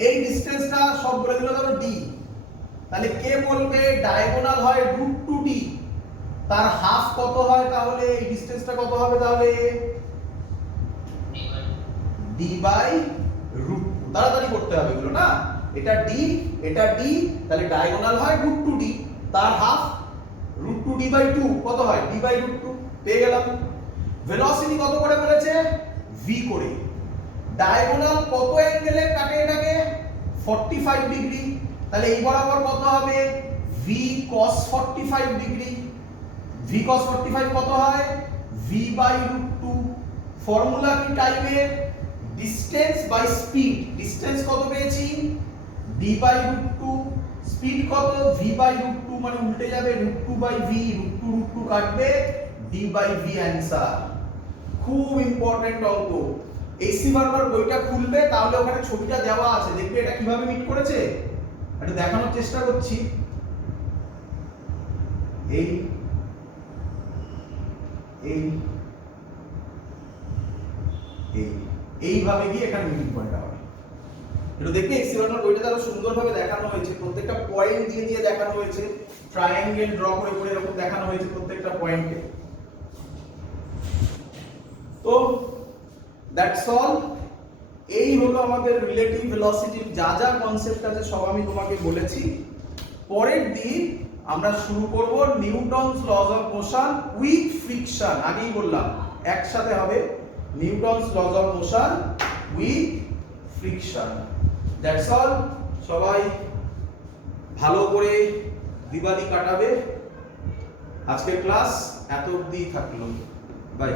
এই ডিসটেন্সটা সব বলে দিল ধরো ডি, তাহলে কে বলবে ডায়াগোনাল হয় √2d, তার হাফ কত হয়? তাহলে এই ডিসটেন্সটা কত হবে? তাহলে d/√2। তাড়াতাড়ি করতে হবে এগুলো না, এটা d এটা d, তাহলে ডায়াগোনাল হয় √2d, তার হাফ √2d/2 কত হয়? d/√2। পেয়ে গেলাম। ভেলোসিটি কত করে বলেছে? v করে। ডায়াগোনাল কত অ্যাঙ্গেলে কাটে এটাকে? 45 ডিগ্রি, তাহলে এই বরাবর কত হবে? v cos 45 degree. v cos 45 কত হয়? v/√2। ফর্মুলা কি টাইপের? Distance by speed. ডিসটেন্স কত পেয়েছি? d/√2। স্পিড কত? v/√2, মানে উল্টে যাবে √2/v, √2 কাটবে, d/v অ্যানসার। খুব ইম্পর্টেন্ট অঙ্ক। এসি বারবার বইটা খুলবে, তাহলে ওখানে ছবিটা দেওয়া আছে, দেখবে এটা কিভাবে মিট করেছে। একটু দেখানোর চেষ্টা করছি। এই এই এইভাবে গিয়ে এখানে মিটিং পয়েন্টটা হবে। একটু দেখবে এক্স বারবার বইটা তাহলে সুন্দরভাবে দেখানো হয়েছে, প্রত্যেকটা পয়েন্ট দিয়ে দিয়ে দেখানো হয়েছে, ট্রায়াঙ্গেল ড্র করে করে এরকম দেখানো হয়েছে প্রত্যেকটা পয়েন্টে। তো দ্যাটস অল। এই হলো আমাদের রিলেটিভ ভেলোসিটির যা যা কনসেপ্ট আছে সব আমি তোমাকে বলেছি। পরের দিন আমরা শুরু করব Newton's lodge of motion with friction. আগেই বললাম একসাথে হবে, Newton's lodge of motion with friction. That's all. সবাই ভালো করে দিওয়ালি কাটাবে। আজকের ক্লাস এত অবধি থাকলো, বাই।